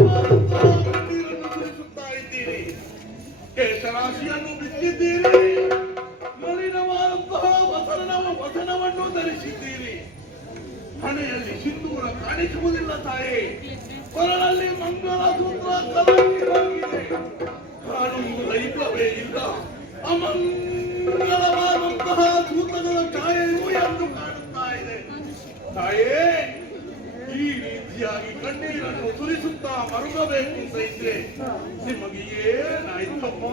ನೀರನ್ನು ಸುರಿಸುತ್ತಾ ಇದ್ದೀರಿ, ಕೇಶರಾಶಿಯನ್ನು ಬಿತ್ತಿದ್ದೀರಿ, ಮಲಿನವಾದಂತಹ ವಸನವನ್ನು ಧರಿಸಿದ್ದೀರಿ. ಹಣೆಯಲ್ಲಿ ಸಿಂಧೂರ ಕಾಣಿಸುವುದಿಲ್ಲ ತಾಯಿ, ಕೊರಳಲ್ಲಿ ಮಂಗಲ ಸೂತ್ರ ಕಲಕಿ ಹೋಗಿದೆ, ಕಾಣುವುದ ಇಲ್ಲವೇ ಇಲ್ಲ. ಅಮಂಗಲವಾದಂತಹ ಸೂತ್ರಗಳ ಛಾಯೆಯೂ ಎಂದು ಕಾಣುತ್ತಾ ಇದೆ. ತಾಯೇ, ಈ ರೀತಿಯಾಗಿ ಕಣ್ಣೀರನ್ನು ಸುರಿಸುತ್ತಾ ಮರುಗಬೇಕು ಅಂತ ಇದ್ರೆ ನಿಮಗೆ ಏನಾಯ್ತಮ್ಮ,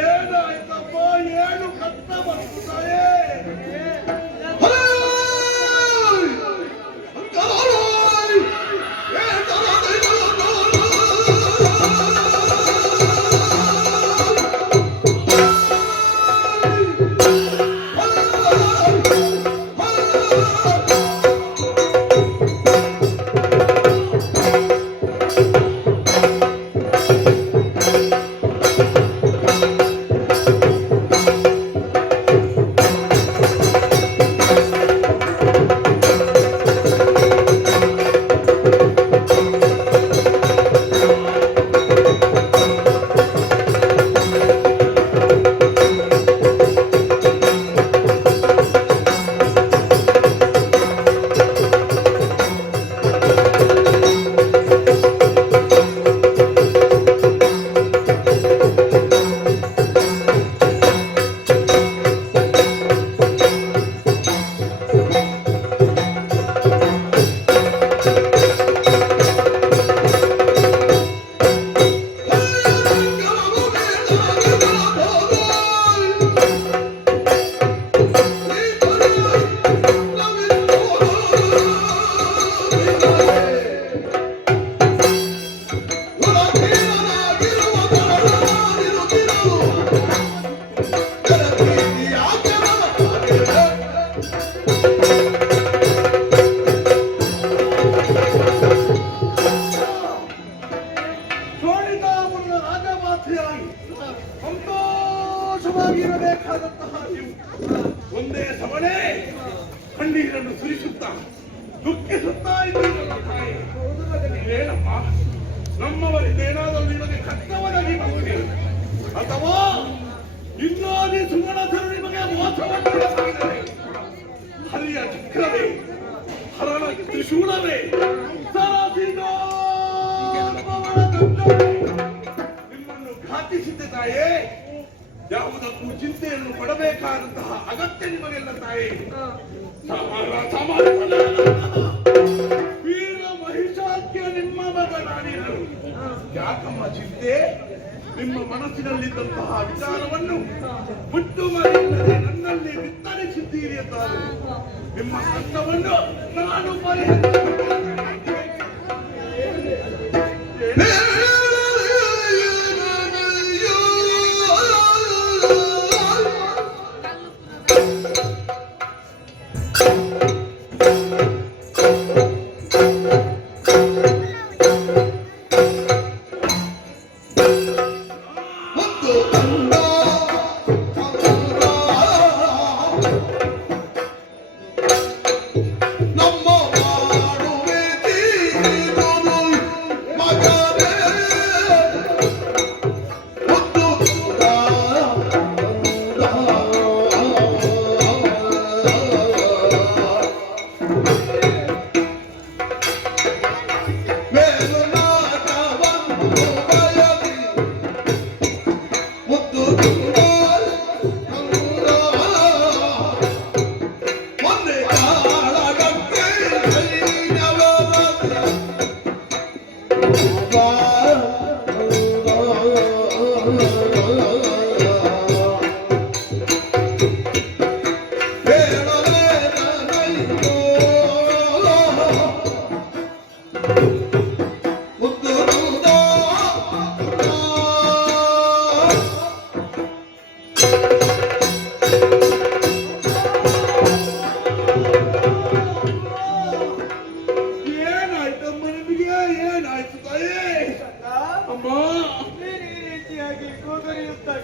ಏನಾಯ್ತಮ್ಮ, ಏನು ಕಷ್ಟ ಬಂತು ತಾಯೇ? ಸಂತೋಷವಾಗಿರಬೇಕಾದಂತಹ ನೀವು ಒಂದೇ ಸಮನೆ ಕಣ್ಣೀರನ್ನು ಸುರಿಸುತ್ತಾ ದುಃಖಿಸುತ್ತಾ ಇದ್ದೀರಲ್ಲ ತಾಯಿ. ಏನಮ್ಮ, ನಮ್ಮವರಿದ್ದೇನಾದರೂ ನಿಮಗೆ ಕಷ್ಟವನ್ನಾಗಿ ಬಂದಿದೆ, ಅಥವಾ ಇನ್ನಾದಿ ಸುಗಣಧರು ನಿಮಗೆ ಮೋಸವಾಗಿದ್ದಾರೆ. ಹರಿಯ ಚಕ್ರವೇ, ಹರಣ ತ್ರಿಶೂಲವೇ, ನಿಮ್ಮನ್ನು ಘಾತಿಸಿದ್ದೆ ತಾಯೇ. ಯಾವುದಕ್ಕೂ ಚಿಂತೆಯನ್ನು ಪಡಬೇಕಾದಂತಹ ಅಗತ್ಯ ನಿಮಗೆಲ್ಲ ತಾಯಿ. ವೀರ ಮಹಿಷಾಖ್ಯ ನಿಮ್ಮ ಮಗನಾಡಿದರು. ಯಾಕಮ್ಮ ಚಿಂತೆ? ನಿಮ್ಮ ಮನಸ್ಸಿನಲ್ಲಿದ್ದಂತಹ ವಿಚಾರವನ್ನು ಮುಟ್ಟು ಮರೆಯಿಲ್ಲದೆ ನನ್ನಲ್ಲಿ ವಿಸ್ತರಿಸಿದ್ದೀರಿ ಎಂದಾದರೆ ನಿಮ್ಮ ಕಷ್ಟವನ್ನು ನಾನು ಪರಿಹರಿಸುತ್ತೇನೆ.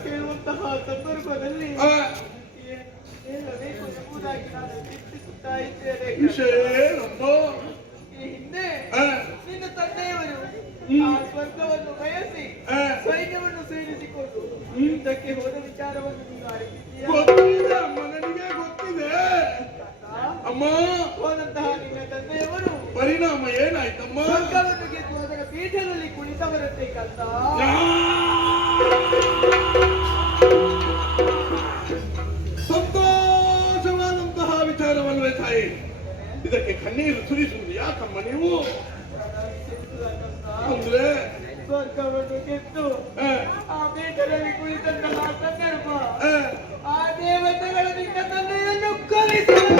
ಕೇಳುವಂತಹ ಸಂದರ್ಭದಲ್ಲಿ ಎಂಬುದಾಗಿ ನಾನು ಚಿಂತಿಸುತ್ತಾ ಇದ್ದೇನೆ. ಈ ಹಿಂದೆ ನಿನ್ನ ತಂದೆಯವರು ಹ್ಮ್. ಆ ಸ್ವರ್ಗವನ್ನು ಬಯಸಿ ಆ. ಸೈನ್ಯವನ್ನು ಸೇರಿಸಿಕೊಂಡು ಯುದ್ಧಕ್ಕೆ ಹೋದ ವಿಚಾರವನ್ನು ನೀನು ಅರಿತಿದ್ದೀಯಾ? ಗೊತ್ತಿದೆ ಅಮ್ಮ, ನನಗೆ ಗೊತ್ತಿದೆ ಅಮ್ಮ. ಹೋದಂತಹ ನಿನ್ನ ತಂದೆಯವರು ಪರಿಣಾಮ ಏನಾಯ್ತಮ್ಮ? ಸ್ವರ್ಗವನ್ನು ಗೆದ್ದು ಅದರ ಪೀಠದಲ್ಲಿ ಕುಳಿತವರಂತೆ ಕಂದ. ಸಂತೋಷವಾದಂತಹ ವಿಚಾರವಲ್ವೇ ತಾಯಿ? ಇದಕ್ಕೆ ಕಣ್ಣೀರು ಸುರಿಸುವುದು ಯಾಕಮ್ಮ ನೀವು? ಅಂದ್ರೆ ಸ್ವರ್ಗವನ್ನು ಗೆದ್ದು ಆ, ಆ ಪೀಠದಲ್ಲಿ ಕುಳಿತಂತಹ ಸಂದರ್ಭ ಆ, ಆ ದೇವತೆಗಳ ನಿನ್ನ ತಂದೆಯನ್ನು ಕೊಲ್ಲಿಸಿದರು.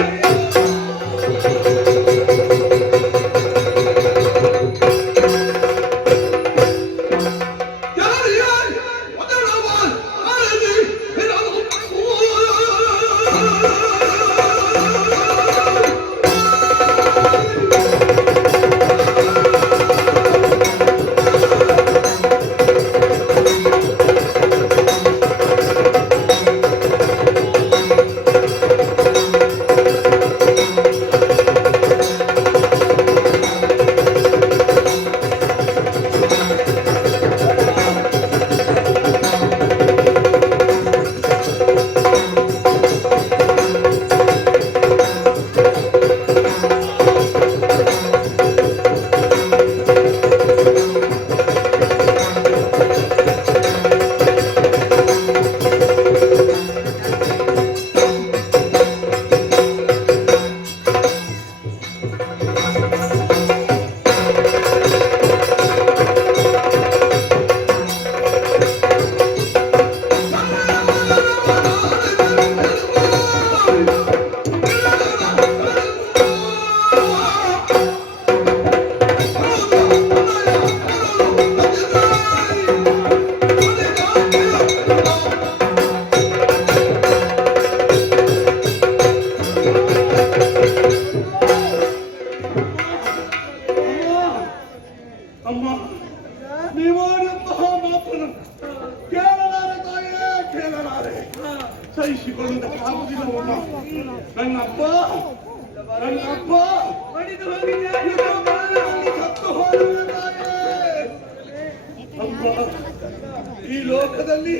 ಅಮ್ಮ, ನೀವಾದಂತಹ ಮಾತನ್ನು ಕೇಳಲಾರೆ ತಾಯೇ, ಕೇಳಲಾರೆ. ಸಹಿಸಿಕೊಳ್ಳುವುದಕ್ಕಾಗುವುದಿಲ್ಲವಮ್ಮ. ನನ್ನಪ್ಪ ಮಡಿದು ಹೋಗಿದ್ದಾರೆ. ಸತ್ತು ಹೋದ ತಾಯೇ. ಅಮ್ಮ, ಈ ಲೋಕದಲ್ಲಿ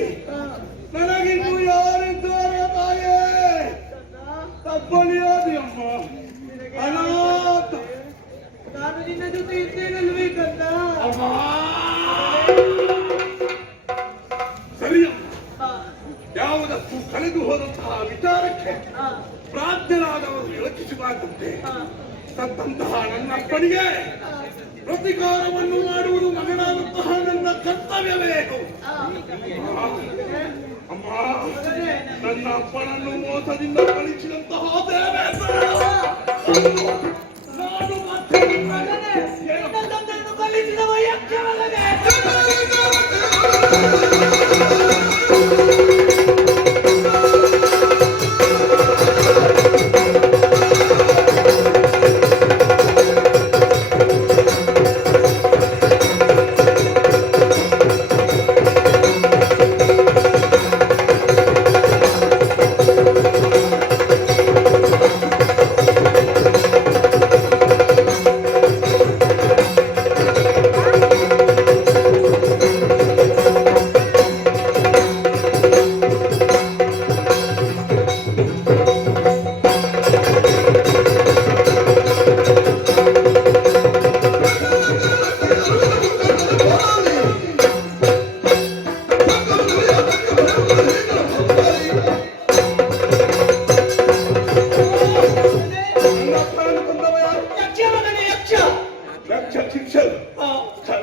ನನಗಿನ್ನು ಯಾರಿದ್ದಾರೆ ತಾಯೇ? ತಪ್ಪಲಿಯಾದಿ ಅಮ್ಮ, ಅನಾಥ. ನಾನು ನಿನ್ನ ಜೊತೆ ಇದ್ದೇನಲ್ವೇ ಕಂದ? ಅಮ್ಮ, ಸರಿಯಮ್ಮ. ಯಾವುದಕ್ಕೂ ಕಳೆದು ಹೋದಂತಹ ವಿಚಾರಕ್ಕೆ ಪ್ರಾಜ್ಞರಾದವರು ಯೋಚಿಸಬಾರದಂತೆ ಸತ್ತಂತಹ ನನ್ನಪ್ಪನಿಗೆ ಪ್ರತಿಕಾರವನ್ನು ಮಾಡುವುದು ಮಗನಾದಂತಹ ನನ್ನ ಕರ್ತವ್ಯವೇ. ಅಮ್ಮ, ನನ್ನ ಅಪ್ಪನನ್ನು ಮೋಸದಿಂದ ಕಳಿಸಿದಂತಹ ನಾನು ಮತ್ತೆ ನಿನ್ನ ತಂದೆಯನ್ನು ಕೊಲ್ಲಿಸಿದವ ಯಕ್ಷವಲ್ಲದೆ?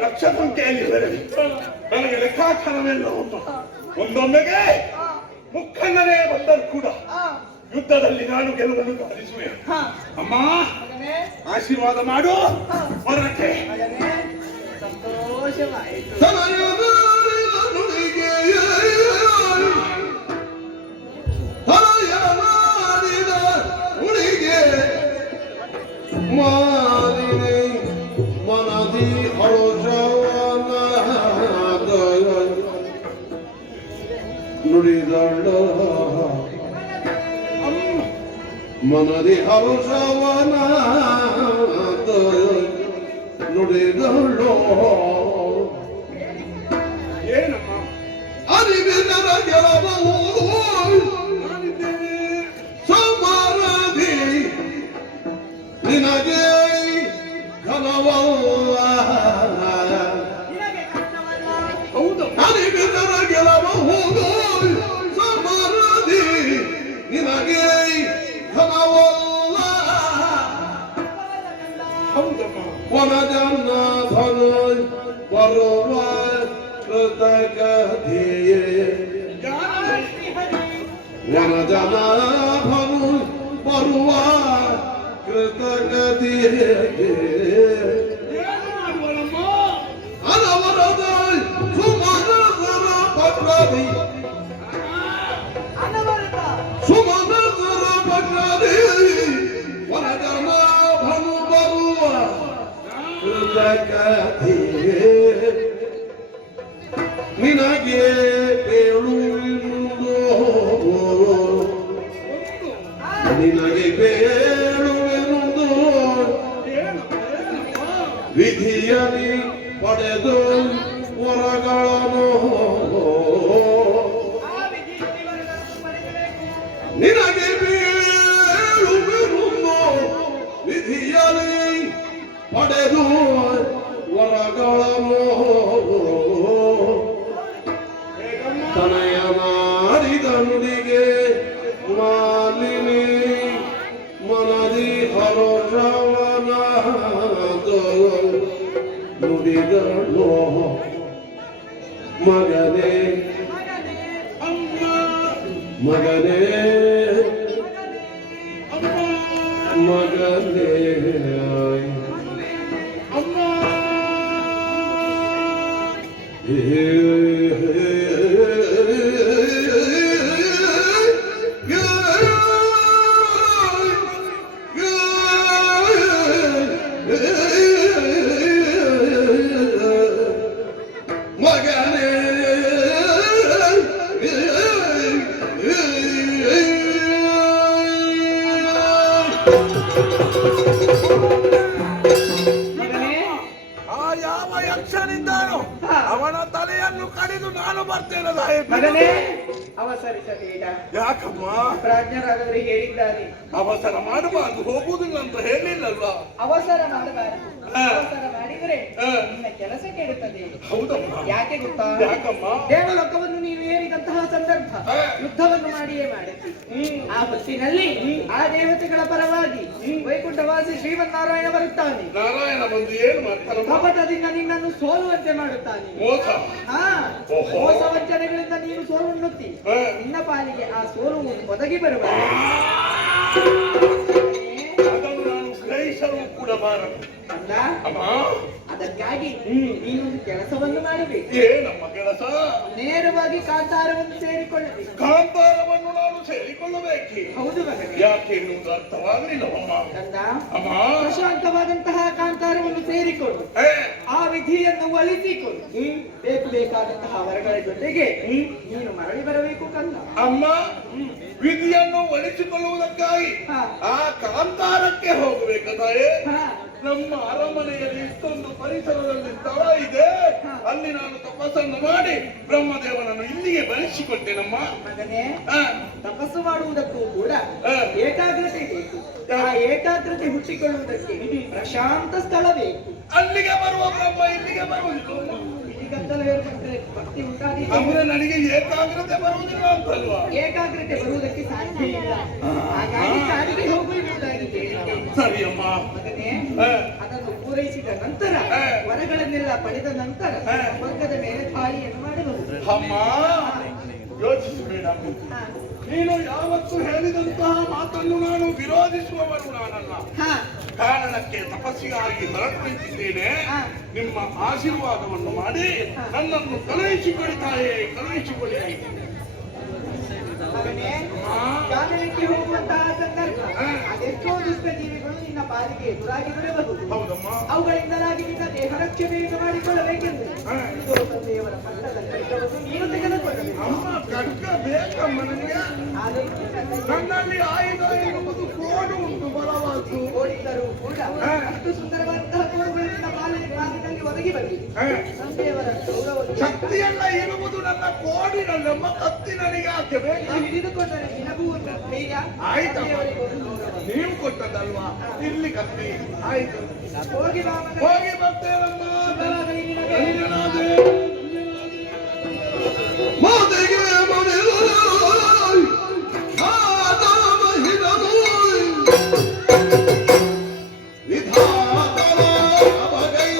ಲಕ್ಷ ಸಂಖ್ಯೆಯಲ್ಲಿ ಬರಲಿ. ನನಗೆ ಲೆಕ್ಕಾಚಾರವೆಲ್ಲ ಒಂದೊಮ್ಮೆಗೆ ಮುಖಂಡನೇ ಬಂದರೂ ಕೂಡ ಯುದ್ಧದಲ್ಲಿ ನಾನು ಗೆಲುವನ್ನು ಸಾಧಿಸುವೆ. ಅಮ್ಮ, ಆಶೀರ್ವಾದ ಮಾಡು. ಹೊರಕ್ಕೆ ಸಂತೋಷವಾಯಿತು. ಮನದಿ ಹರುಷವನ ನುಡಿದಳು ಬರುವ ಕೃತಕತೆಯೇ ವನಜನಾಭನು ಬರುವ ಕೃತಕತೆಯೇ ಅನವರದ ಸುಮನಸರ ಪತ್ರದಿ ಸುಮನಸರ ಪತ್ರದಿ ವನಜನಾಭನು ಬರುವ ಕೃತಕತೆಯೇ ನಿನಗೆ ಬೇಳುವುದೋ ನಿನಗೆ ಬೇಳುವೆನುವುದು ವಿಧಿಯಲ್ಲಿ ಪಡೆದು ವರಗಳನ್ನು ನಿನಗೆ ಬೇಳುವೆನುವುದು ವಿಧಿಯಲ್ಲಿ ಪಡೆದು ವರಗಳನ್ನು ತನಯ ಮಾಡಿದನುಡಿಗೆ ಮಾಲಿನಿ ಮನದಿ ಹರೋಷವನ ನುಡಿದಳು ಮಗನೇ ಮಗನೇ ಮಗನೇ ಯಾವ ಯಕ್ಷನಿದ್ದಾನೋ ಅವನ ತಲೆಯನ್ನು ಕಡಿದು ನಾನು ಬರ್ತೇನೆ ಮಗನೇ ಅವಸರಿಸಬೇಡ. ಯಾಕಮ್ಮ ಪ್ರಾಜ್ಞರಾದವರು ಹೇಳಿದ್ದಾರೆ ಅವಸರ ಮಾಡಬಾರ್ದು, ಹೋಗುವುದಿಲ್ಲ ಅಂತ ಹೇಳಿಲ್ಲಲ್ವಾ? ಅವಸರ ಮಾಡಬಾರದು. ಅವಸರ ಮಾಡಿದರೆ ನಿನ್ನ ಕೆಲಸ ಕೆಡುತ್ತದೆ. ಹೌದಮ್ಮ. ಯಾಕೆ ಗೊತ್ತಾ? ಯಾಕಮ್ಮ? ದೇವಲೋಕವನ್ನು ನೀನು ಏರಿದಂತಹ ಸಂದರ್ಭ ಯುದ್ಧವನ್ನು ಮಾಡಿಯೇ ಮಾಡಿಸಿ ಆ ಹೊತ್ತಿನಲ್ಲಿ ಆ ದೇವತೆಗಳ ಪರವಾಗಿ ವೈಕುಂಠವಾಸಿ ಶ್ರೀಮನ್ನಾರಾಯಣ ಬರುತ್ತಾನೆ. ನಾರಾಯಣ ಬಂದು ಏನು ಮಾಡ್ತಾನೆ? ಕಪಟದಿಂದ ನಿನ್ನನ್ನು ಸೋಲುವಂತೆ ಮಾಡುತ್ತಾನೆ. ಮೋಸ. ಮೋಸ ವಂಚನೆಗಳಿಂದ ನೀನು ಸೋಲುಣ್ಣುತ್ತಿ ನಿನ್ನ ಪಾಲಿಗೆ ಆ ಸೋಲು ಒದಗಿ ಬರಬಾರದು. ಅದನ್ನು ನಾನು ಗ್ರಹಿಸಲು ಕೂಡ ಬಾರದು ಅಲ್ಲ ಅಮ್ಮ. ಅದಕ್ಕಾಗಿ ನೀನೊಂದು ಕೆಲಸವನ್ನು ಮಾಡಬೇಕು. ಏನಮ್ಮ ಕೆಲಸ? ನೇರವಾಗಿ ಕಾಂತಾರವನ್ನು ಸೇರಿಕೊಳ್ಳಬೇಕು. ಕಾಂತಾರವನ್ನು ನಾನು ಸೇರಿಕೊಳ್ಳಬೇಕೆ? ಹೌದು ಮಗನೇ. ಯಾಕೆ ಎನ್ನುವುದು ಅರ್ಥವಾಗಲಿಲ್ಲವಮ್ಮ. ಕಂದ ಅಮ್ಮ, ಪ್ರಶಾಂತವಾದಂತಹ ಕಾಂತಾರವನ್ನು ಸೇರಿಕೊಂಡು ಆ ವಿಧಿಯನ್ನು ಒಲಿಸಿಕೊಂಡು ಬೇಕು ಬೇಕಾದಂತಹ ವರಗಳ ಜೊತೆಗೆ ನೀನು ಮರಳಿ ಬರಬೇಕು ಕಂದ. ಅಮ್ಮ, ವಿಧಿಯನ್ನು ಒಲಿಸಿಕೊಳ್ಳುವುದಕ್ಕಾಗಿ ಆ ಕಾಂತಾರಕ್ಕೆ ಹೋಗಬೇಕಾದರೆ ನಮ್ಮ ಅರಮನೆಯಲ್ಲಿ ಇಷ್ಟೊಂದು ಪರಿಸರದಲ್ಲಿ ಸ್ಥಳ ಇದೆ. ಅಲ್ಲಿ ನಾನು ತಪಸ್ಸನ್ನು ಮಾಡಿ ಬ್ರಹ್ಮದೇವನನ್ನು ಇಲ್ಲಿಗೆ ಬರೆಸಿಕೊಳ್ತೇನಮ್ಮ. ಮಗನೇ, ತಪಸ್ಸು ಮಾಡುವುದಕ್ಕೂ ಕೂಡ ಏಕಾಗ್ರತೆ ಬೇಕು. ಆ ಏಕಾಗ್ರತೆ ಹುಟ್ಟಿಕೊಳ್ಳುವುದಕ್ಕೆ ಪ್ರಶಾಂತ ಸ್ಥಳ ಬೇಕು. ಅಲ್ಲಿಗೆ ಬರುವ ಬ್ರಹ್ಮ ಇಲ್ಲಿಗೆ ಬರುವುದಿಲ್ಲ. ಇಲ್ಲಿಗಂತಲೂ ಹೇಳ್ಕೊಂಡ್ರೆ ಭಕ್ತಿ ಉಂಟಾಗಿದೆ ಅಂದ್ರೆ ನನಗೆ ಏಕಾಗ್ರತೆ ಬರುವುದಿಲ್ಲ ಅಂತಲ್ವಾ? ಏಕಾಗ್ರತೆ ಬರುವುದಕ್ಕೆ ಸಾಧ್ಯ ಇಲ್ಲ. ಹಾಗಾಗಿ ಕಾಡಿಗೆ ಹೋಗುವುದಾಗಿ ಹೇಳಿದೆ. ಸರಿಯಮ್ಮ. ಮಗನೇ, ಅದನ್ನು ಪೂರೈಸಿದ ನಂತರ ವರಗಳನ್ನೆಲ್ಲ ಪಡೆದ ನಂತರ ವರ್ಗದ ಮೇಲೆ ತಾಳಿಯನ್ನು ಮಾಡಬಹುದು. ಅಮ್ಮ, ಯೋಚಿಸಬೇಡ. ನೀನು ಯಾವತ್ತು ಹೇಳಿದಂತಹ ಮಾತನ್ನು ನಾನು ವಿರೋಧಿಸುವವನು ನಾನಲ್ಲ. ಕಾರಣಕ್ಕೆ ತಪಸ್ಸಿಗಾಗಿ ಹೊರಟು ನಿಂತಿದ್ದೇನೆ. ನಿಮ್ಮ ಆಶೀರ್ವಾದವನ್ನು ಮಾಡಿ ನನ್ನನ್ನು ಕಳುಹಿಸಿಕೊಡಿ ತಾಯೇ, ಕಳುಹಿಸಿಕೊಡಿ. ಜಾಗರಣೆಗೆ ಹೋಗುವಂತಹ ಸಂದರ್ಭ ಅದೆಷ್ಟೋ ದುಷ್ಟ ಜೀವಿಗಳು ನಿನ್ನ ಪಾಲಿಗೆ ಎದುರಾಗಿ ಬರಬಹುದು. ಹೌದಮ್ಮ. ಅವುಗಳಿಂದಲಾಗಿ ನಿನ್ನ ದೇಹ ರಕ್ಷಣೆಯನ್ನು ಮಾಡಿಕೊಳ್ಳಬೇಕೆಂದು ದೇವರ ಪಟ್ಟದ ಖಡ್ಗವನ್ನು ನೀನು ತೆಗೆದುಕೊಳ್ಳಬೇಕು. ಅಮ್ಮ, ಖಡ್ಗ ಬೇಕಮ್ಮ ನನಗೆ. ನನ್ನಲ್ಲಿ ಆಯುಧ ಎನ್ನುವುದು ಕೋಡು ಉಂಟು, ಬಲವಾದ್ದು. ಓಡಿದ್ದರೂ ಕೂಡ ಅಷ್ಟು ಸುಂದರವಾದಂತಹ ಕೋಡುಗಳು ನಿನ್ನ ಪಾಲಿನಲ್ಲಿ ಒದಗಿ ಬಂದಿದೆ. ಸಂದೇವರ ಗೌರವ ಶಕ್ತಿಯೆಲ್ಲ ಇರುವುದು ನನ್ನ ಕೋಡಿನಲ್ಲಮ್ಮ. ಕತ್ತಿ ನನಗೆ ಆಕೆ ಬೇಕು. ಹಿಡಿದುಕೊಂಡರೆ ನಿನಗೂ ಒಂದು ಧೈರ್ಯ. ಆಯ್ತಮ್ಮ, ನೀವು ಕೊಟ್ಟದಲ್ವಾ? ಇಲ್ಲಿ ಕತ್ತಿ. ಆಯ್ತು, ಹೋಗಿ ಬಾ. ಹೋಗಿ ಬರ್ತೇನಮ್ಮ. ಮಾತೆಗೆ ಮನೆಯೋ ವಿಧಾನ ಬಗೈ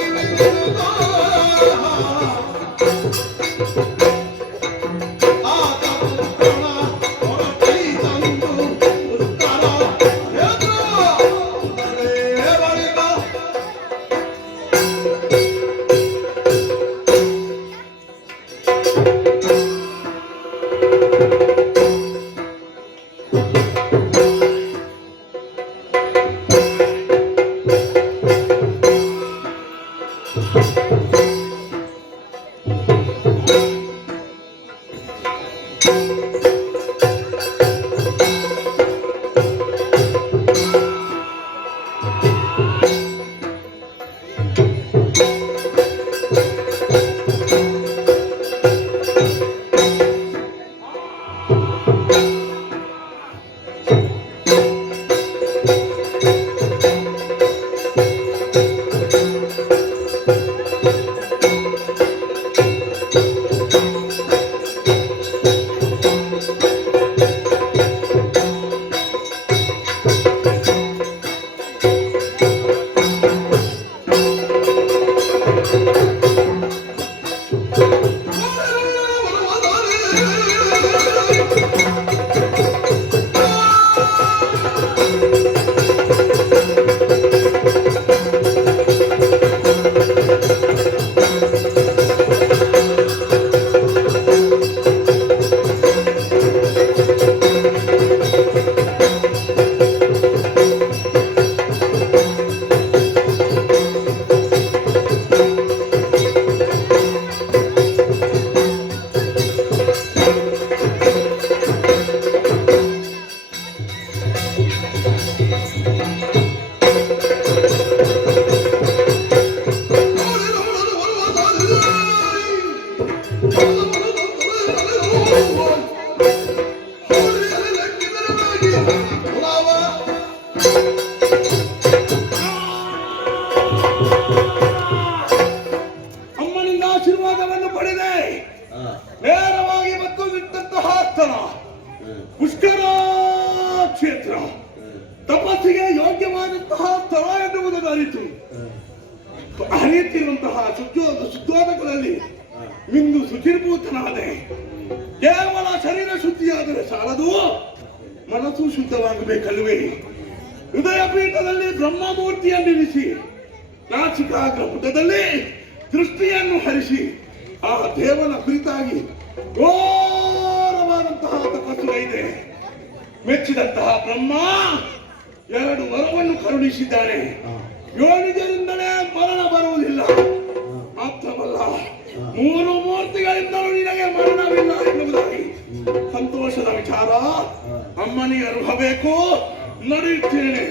ಅಮ್ಮನಿಂದ ಆಶೀರ್ವಾದವನ್ನು ಪಡೆದೆ ನೇರವಾಗಿ ಮತ್ತು ಬಿಟ್ಟಂತಹ ಸ್ಥಳ ಪುಷ್ಕರ ಕ್ಷೇತ್ರ, ತಪಸ್ಸಿಗೆ ಯೋಗ್ಯವಾದಂತಹ ಸ್ಥಳ ಎನ್ನುವುದನ್ನು ಅರಿತು ಹರಿಯುತ್ತಿರುವಂತಹ ಶುದ್ಧೋದಕದಲ್ಲಿ ಇಂದು ಶುಚಿರ್ಭೂತನಾದೆ. ಕೇವಲ ಶರೀರ ಶುದ್ಧಿಯಾದರೆ ಸಾಲದು, ಮನಸ್ಸು ಶುದ್ಧವಾಗಬೇಕಲ್ವೇ? ಹೃದಯ ಪೀಠದಲ್ಲಿ ಬ್ರಹ್ಮಮೂರ್ತಿಯನ್ನಿರಿಸಿ ನಾಚಿಕಾಗ್ರ ಪುಟದಲ್ಲಿ ದೃಷ್ಟಿಯನ್ನು ಹರಿಸಿ ಆ ದೇವನ ಕುರಿತಾಗಿ ಘೋರವಾದಂತಹ ತಪಸ್ಸುಗೈದೆ. ಮೆಚ್ಚಿದಂತಹ ಬ್ರಹ್ಮ 2 ವರವನ್ನು ಕರುಣಿಸಿದ್ದಾನೆ. ಯೋನಿಜರಿಂದಲೇ ಮರಣ ಬರುವುದಿಲ್ಲ, ಮಾತ್ರವಲ್ಲ 3 ಮೂರ್ತಿಗಳಿಂದಲೂ ನಿನಗೆ ಮರಣವಿಲ್ಲ ಎನ್ನುವುದಾಗಿ ಸಂತೋಷದ ವಿಚಾರ. ಅಮ್ಮನಿಗೆ ಅರ್ಹಬೇಕು, ನಡೆಯುತ್ತೇನೆ.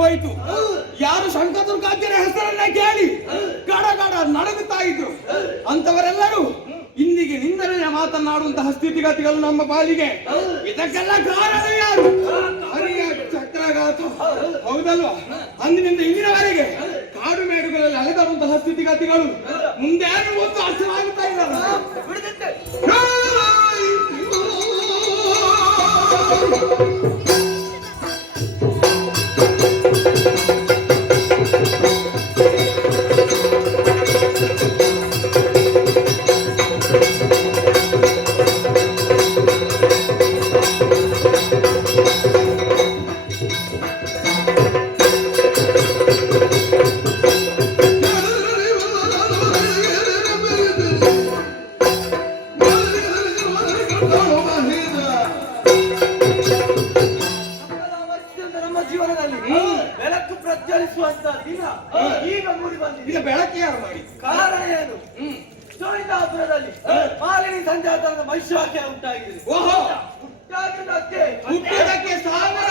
ಹೋಯಿತು. ಯಾರು ಶಂಕದುರ್ಗಾದ್ಯರ ಹೆಸರನ್ನ ಕೇಳಿ ಗಡಗಡ ನಡುಗುತ್ತಾ ಇದ್ರು ಅಂತವರೆಲ್ಲರೂ ಇಂದಿಗೆ ನಿಂದನೆಯ ಮಾತನಾಡುವಂತಹ ಸ್ಥಿತಿಗತಿಗಳು ನಮ್ಮ ಪಾಲಿಗೆ. ಇದಕ್ಕೆಲ್ಲ ಕಾರಣ ಯಾರು? ಹರಿಯ ಚಕ್ರಘಾತ, ಹೌದಲ್ವಾ? ಅಂದಿನಿಂದ ಇಂದಿನವರೆಗೆ ಕಾಡು ಮೇಡುಗಳಲ್ಲಿ ಅಲೆದಾಡುವಂತಹ ಸ್ಥಿತಿಗತಿಗಳು ಮುಂದೆ ಒಂದು ಅರ್ಥವಾಗುತ್ತಾ ಇಲ್ಲ. Oh, ಧರಿಸುವಂತ ದಿನ ಈಗ ಮೂಡಿ ಬಂದಿದೆ. ಈಗ ಬೆಳಗ್ಗೆ ಯಾರು ಮಾಡಿ ಕಾರಣ ಏನು? ಚೋಳಿತಾಪುರದಲ್ಲಿ ಮಾಲಿನಿ ಸಂಜಾತನದ ಮಹಿಷಾಖ್ಯ ಉಂಟಾಗಿದೆ. ಓಹೋ, ಹುಟ್ಟಾಗಿದ್ದಕ್ಕೆ ಹುಟ್ಟಿದಕ್ಕೆ ಸಾವಿರ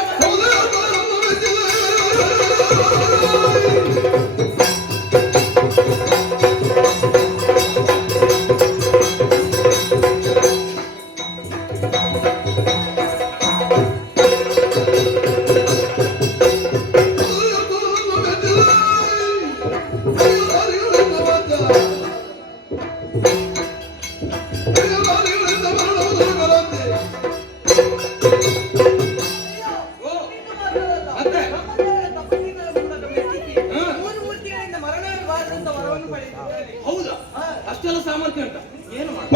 ಹೌದಾ? ಅಷ್ಟೆಲ್ಲ ಸಾಮರ್ಥ್ಯ ಉಂಟ? ಏನು ಮಾಡಿ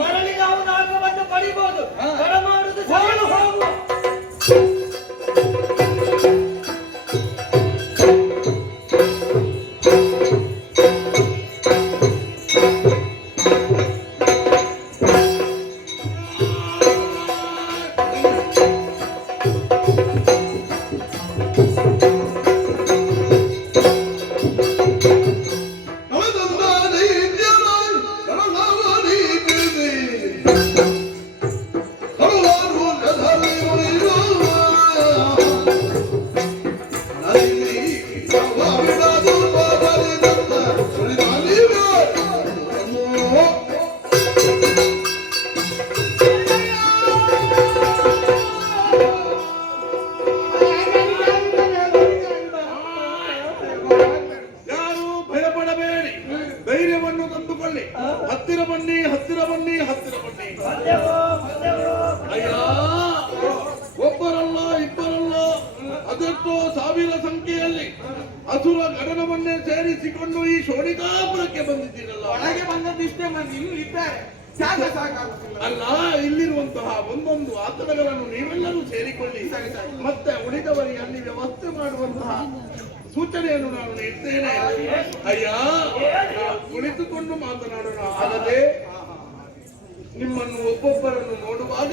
ಮರಳಿಗೆ ಅವನ ಆಗವನ್ನು ಪಡಿಬಹುದು. ತಡ ಮಾಡುವುದು ಸಾಲು ಹೋಗು. ಹತ್ತಿರ ಬನ್ನಿ, ಹತ್ತಿರ ಬನ್ನಿ, ಹತ್ತಿರ ಬನ್ನಿ. ಅಯ್ಯ, ಒಬ್ಬರಲ್ಲ ಇಬ್ಬರಲ್ಲ, ಅದೆಷ್ಟೋ ಸಾವಿರ ಸಂಖ್ಯೆಯಲ್ಲಿ ಅಸುರ ಗಣನವನ್ನೇ ಸೇರಿಸಿಕೊಂಡು ಈ ಶೋಣಿತಾಪುರಕ್ಕೆ ಬಂದಿದ್ದೀರಲ್ಲ. ಒಳಗೆ ಬಂದದ್ದಿಷ್ಟೇ ಮಂದಿ ಇನ್ನೂ ಇದ್ದಾರೆ. ಸಾಕಾಗುತ್ತಿಲ್ಲ. ಅಲ್ಲ, ಇಲ್ಲಿರುವಂತಹ ಒಂದೊಂದು ಆಸನಗಳನ್ನು ನೀವೆಲ್ಲರೂ ಸೇರಿಕೊಳ್ಳಿ. ಮತ್ತೆ ಉಳಿದವರಿಗೆ ಅಲ್ಲಿ ವ್ಯವಸ್ಥೆ ಮಾಡುವಂತಹ ಸೂಚನೆಯನ್ನು ನಾನು ನೀಡ್ತೇನೆ. ಅಯ್ಯ, ನಾವು ಕುಳಿತುಕೊಂಡು ಮಾತನಾಡೋಣ. ಅಲ್ಲದೆ ನಿಮ್ಮನ್ನು ಒಬ್ಬೊಬ್ಬರನ್ನು ನೋಡುವಾಗ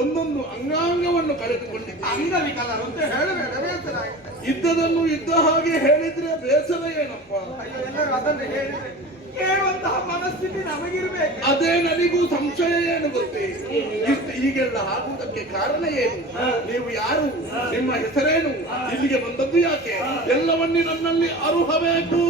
ಒಂದೊಂದು ಅಂಗಾಂಗವನ್ನು ಕಳೆದುಕೊಂಡಿದ್ದೆ. ಅಂಗವಿಕಲರು ಅಂತ ಹೇಳಬೇಡ, ಬೇಸರ ಆಗುತ್ತೆ. ಇದ್ದದನ್ನು ಇದ್ದ ಹಾಗೆ ಹೇಳಿದ್ರೆ ಬೇಸರ ಏನಪ್ಪ? ಅಯ್ಯೋ, ಎಲ್ಲರೂ ಅದನ್ನು ಹೇಳಿದ್ರೆ ಕೇಳುವಂತಹ ಮನಸ್ಥಿತಿ ನಮಗಿರ್ಬೇಕು. ಅದೇ ನನಗೂ ಸಂಶಯ ಏನು ಗೊತ್ತೇ? ಹೀಗೆಲ್ಲ ಆಗುವುದಕ್ಕೆ ಕಾರಣ ಏನು? ನೀವು ಯಾರು? ನಿಮ್ಮ ಹೆಸರೇನು? ಇಲ್ಲಿಗೆ ಬಂದದ್ದು ಯಾಕೆ? ಎಲ್ಲವನ್ನೇ ನನ್ನಲ್ಲಿ ಅರುಹಬೇಕು.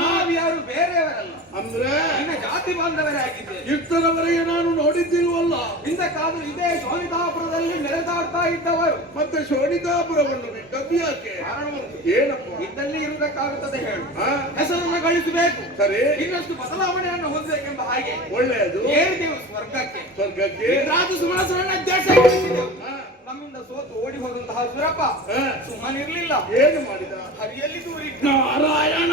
ನಾವ್ಯಾರು ಬೇರೆಯವರಲ್ಲ, ಅಂದ್ರೆ ನಿನ್ನ ಜಾತಿ ಬಾಂಧವರೇ ಆಗಿದ್ದೇವೆ. ಇಷ್ಟರವರೆಗೆ ನಾನು ನೋಡಿದ್ದಿಲ್ವಲ್ಲ. ಹಿಂದಕ್ಕಾದ್ರೂ ಇದೇ ಶೋಣಿತಾಪುರದಲ್ಲಿ ಮೆರೆದಾಡ್ತಾ ಇದ್ದವರು. ಮತ್ತೆ ಶೋಣಿತಾಪುರವನ್ನು ಬಿಟ್ಟದ್ದು ಯಾಕೆ? ಏನಪ್ಪ? ಇದ್ದಲ್ಲಿ ಇರುವುದಕ್ಕಾಗುತ್ತದೆ ಹೇಳು. ಆ? ಹೆಸರನ್ನು ಗಳಿಸಬೇಕು, ಸರಿ, ಇನ್ನಷ್ಟು ಬದಲಾವಣೆಯನ್ನು ಹೊಂದಬೇಕೆಂಬ ಹಾಗೆ ಒಳ್ಳೆಯದು. ಏರಿದೆವು ಸ್ವರ್ಗಕ್ಕೆ. ಸ್ವರ್ಗಕ್ಕೆ ರಾಜು ಸುಮನಸರನ್ನ ದೇಶಕ್ಕೆ ನಮ್ಮಿಂದ ಸೋತು ಓಡಿ ಹೋದಂತಹ ಸುರಪ್ಪ ಸುಮ್ಮನಿರ್ಲಿಲ್ಲ. ಏನು ಮಾಡಿದ? ಹರಿಯಲ್ಲಿ ದೂರಿ ನಾರಾಯಣ,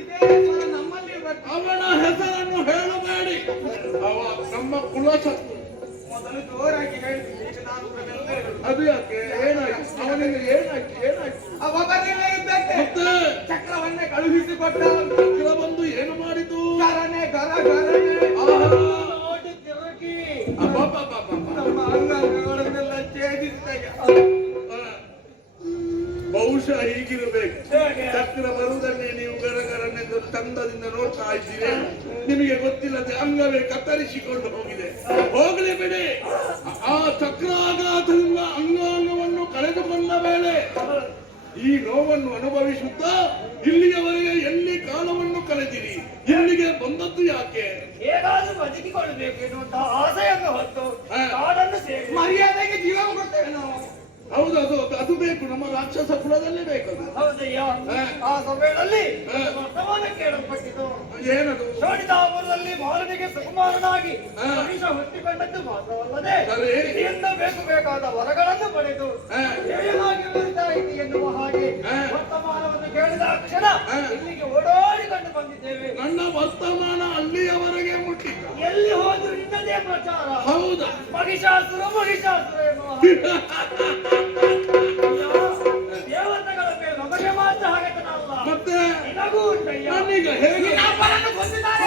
ಇದೇ ಸ್ವರ ನಮ್ಮಲ್ಲಿ ಇರಬೇಕು. ಅವನ ಹೆಸರನ್ನು ಹೇಳಬೇಡಿ. ಅವ ನಮ್ಮ ಕುಲಶತ್ರು. ಮೊದಲು ಜೋರಾಗಿ ಹೇಳ್ತೀನಿ, ಈಗ ನಾನು ಅದನ್ನೆಲ್ಲ ಹೇಳುದು. ಅದು ಯಾಕೆ? ಏನಾಯ್ತು ಅವನಿಗೆ? ಏನಾಯ್ತು? ಅವ ಬರಲಿಲ್ಲ ಯುದ್ಧಕ್ಕೆ. ಮತ್ತೆ ಚಕ್ರವನ್ನೇ ಕಳುಹಿಸಿಕೊಟ್ಟ. ಚಕ್ರ ಬಂದು ಏನು ಮಾಡಿತು? ಗರನೆ ಗರನೆ ಓಡಿ ತಿರುಗಿ ನಮ್ಮ ಅಂಗಾಂಗಗಳನ್ನೆಲ್ಲ ಛೇದಿಸಿದಾಗ ಬಹುಶಃ ಹೀಗಿರಬೇಕು. ಚಕ್ರ ಬರುವುದನ್ನೇ ನೀವು ಗರಗರನೆಂದು ಚಂದದಿಂದ ನೋಡ್ತಾ ಇದ್ದೀರಿ. ನಿಮಗೆ ಗೊತ್ತಿಲ್ಲದೆ ಅಂಗವೇ ಕತ್ತರಿಸಿಕೊಂಡು ಹೋಗಿದೆ. ಹೋಗಲಿ ಬಿಡಿ. ಆ ಚಕ್ರಾಘಾತದಿಂದ ಅಂಗಾಂಗವನ್ನು ಕಳೆದುಕೊಂಡ ಮೇಲೆ ಈ ನೋವನ್ನು ಅನುಭವಿಸುತ್ತಾ ಇಲ್ಲಿಯವರೆಗೆ ಎಲ್ಲಿ ಕಾಲವನ್ನು ಕಳೆದಿರಿ, ಇಲ್ಲಿಗೆ ಬಂದದ್ದು ಯಾಕೆ? ಹೇಗಾದ್ರೂ ಬದುಕಿಕೊಳ್ಳಬೇಕು ಎನ್ನುವಂತಹ ಆಸೆಯನ್ನು ಹೊತ್ತು ಕಾಡನ್ನು ಸೇರಿ ಮರ್ಯಾದೆಗೆ ಜೀವ ಕೊಡ್ತೇವೆ ನಾವು. ಹೌದು, ಅದು ಬೇಕು, ನಮ್ಮ ರಾಕ್ಷಸ ಕುಲದಲ್ಲೇ ಬೇಕು ಅದು. ಹೌದಯ್ಯ. ಆ ಸಮಯದಲ್ಲಿ ವರ್ತಮಾನ ಕೇಳಲ್ಪಟ್ಟಿತು. ಏನದು? ಶೋಣಿತಾಪುರದಲ್ಲಿ ಮಾರನಿಗೆ ಸುಕುಮಾರನಾಗಿ ಮಹಿಷ ಹುಟ್ಟಿಕೊಂಡದ್ದು ಮಾತ್ರವಲ್ಲದೆ ಸರಿ. ಇಲ್ಲಿಂದ ಬೇಕಾದ ವರಗಳನ್ನು ಪಡೆದು ಹೇಳಾಗಿ ಬರುತ್ತಾ ಇದೆ ಎನ್ನುವ ಹಾಗೆ ವರ್ತಮಾನವನ್ನು ಕೇಳಿದ ಕ್ಷಣ ಇಲ್ಲಿಗೆ ಓಡೋಡಿಕೊಂಡು ಬಂದಿದ್ದೇವೆ. ನನ್ನ ವರ್ತಮಾನ ಅಲ್ಲಿಯವರೆಗೆ ಮುಟ್ಟಿದ್ದ. ಎಲ್ಲಿ ಹೋದ್ರು ನಿನ್ನದೇ ಪ್ರಚಾರ. ಹೌದಾ? ಮಹಿಷಾಸುರ ಎನ್ನುವ ದೇವತೆಗಳ ಮೇಲೆ ನಮಗೆ ಮಾತ್ರ ಹಾಗತನಲ್ಲ, ಮತ್ತೆ ನಿನಗೂ ಉಂಟಯ್ಯ. ನಾನೀಗ ಹೇಗೆ? ನಮ್ಮನ್ನು ಕೊಂದಿದ್ದಾರೆ.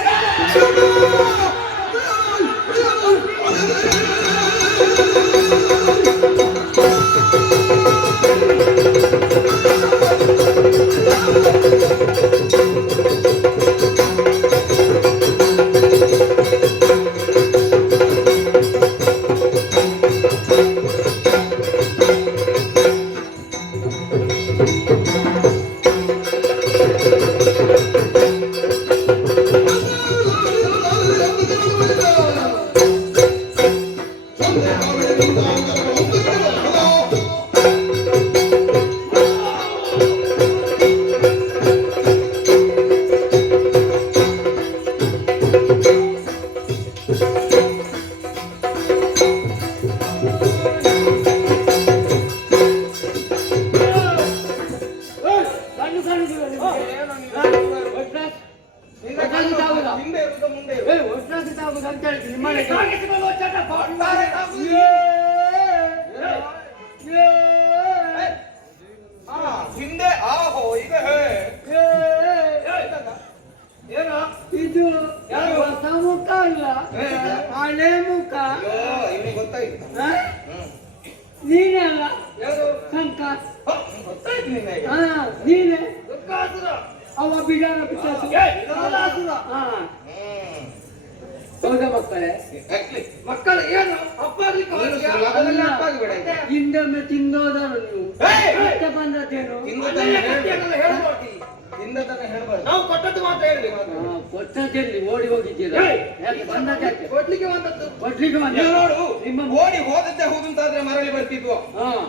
ಹಿಂದೆ ಇರುವುದು ಮುಂದೆ ಇರುವುದು. ಸಾಗಿಸಿಕೊಳ್ಳುವ ಚಟ ಬಂಡಾರೆ ನಾವು. ಹಿಂದೆ ಆಹೋ ಈಗ ಏನ ಇದು ಹೊಸ ಮುಖ ಅಲ್ಲ, ಹಳೆ ಮುಖ. ಇಲ್ಲಿ ಗೊತ್ತಾಯ್ತು. ನೀನೇ ಅಲ್ಲ ಯಾವುದು? ಕಂಕ. ಗೊತ್ತಾಯ್ತು ನಿನ್ನೆ. ನೀನೆ ದುರ್ಗಾಸುರ. ಅವ ಬಿಡಾರ ಪಿಚಾಸು. ದುರ್ಗಾಸುರ. ಹೌದಾ ಮಕ್ಕಳೇ? ಮಕ್ಕಳು ಏನು ಅಪ್ಪಾಗ್ಲಿಕ್ಕೆ ಅದೆಲ್ಲ ಅಪ್ಪಾಗಬೇಡ. ಹಿಂದೊಮ್ಮೆ ತಿಂದೋದರು ನೀವು ಮತ್ತೆ ಬಂದದ್ದೇನು? ಹಿಂದದನ್ನ ಹೇಳ್ಬಾರ್ದು. ನಾವು ಕೊಟ್ಟದ್ದು ಮಾತ್ರ ಹೇಳ್ಬೇಕು. ಕೊಟ್ಟದಲ್ಲಿ ಓಡಿ ಹೋಗಿದ್ದೀರಾ? ಯಾಕೆ ಬಂದದ್ದಕ್ಕೆ? ಕೊಡ್ಲಿಕ್ಕೆ ಬಂದದ್ದು. ಕೊಡ್ಲಿಕ್ಕೆ ಬಂದ ನೀವು ನೋಡು, ನಿಮ್ಮ ಓಡಿ ಹೋದದ್ದೇ ಹೌದು ಅಂತಾದ್ರೆ ಮರಳಿ ಬರ್ತಿದ್ವು.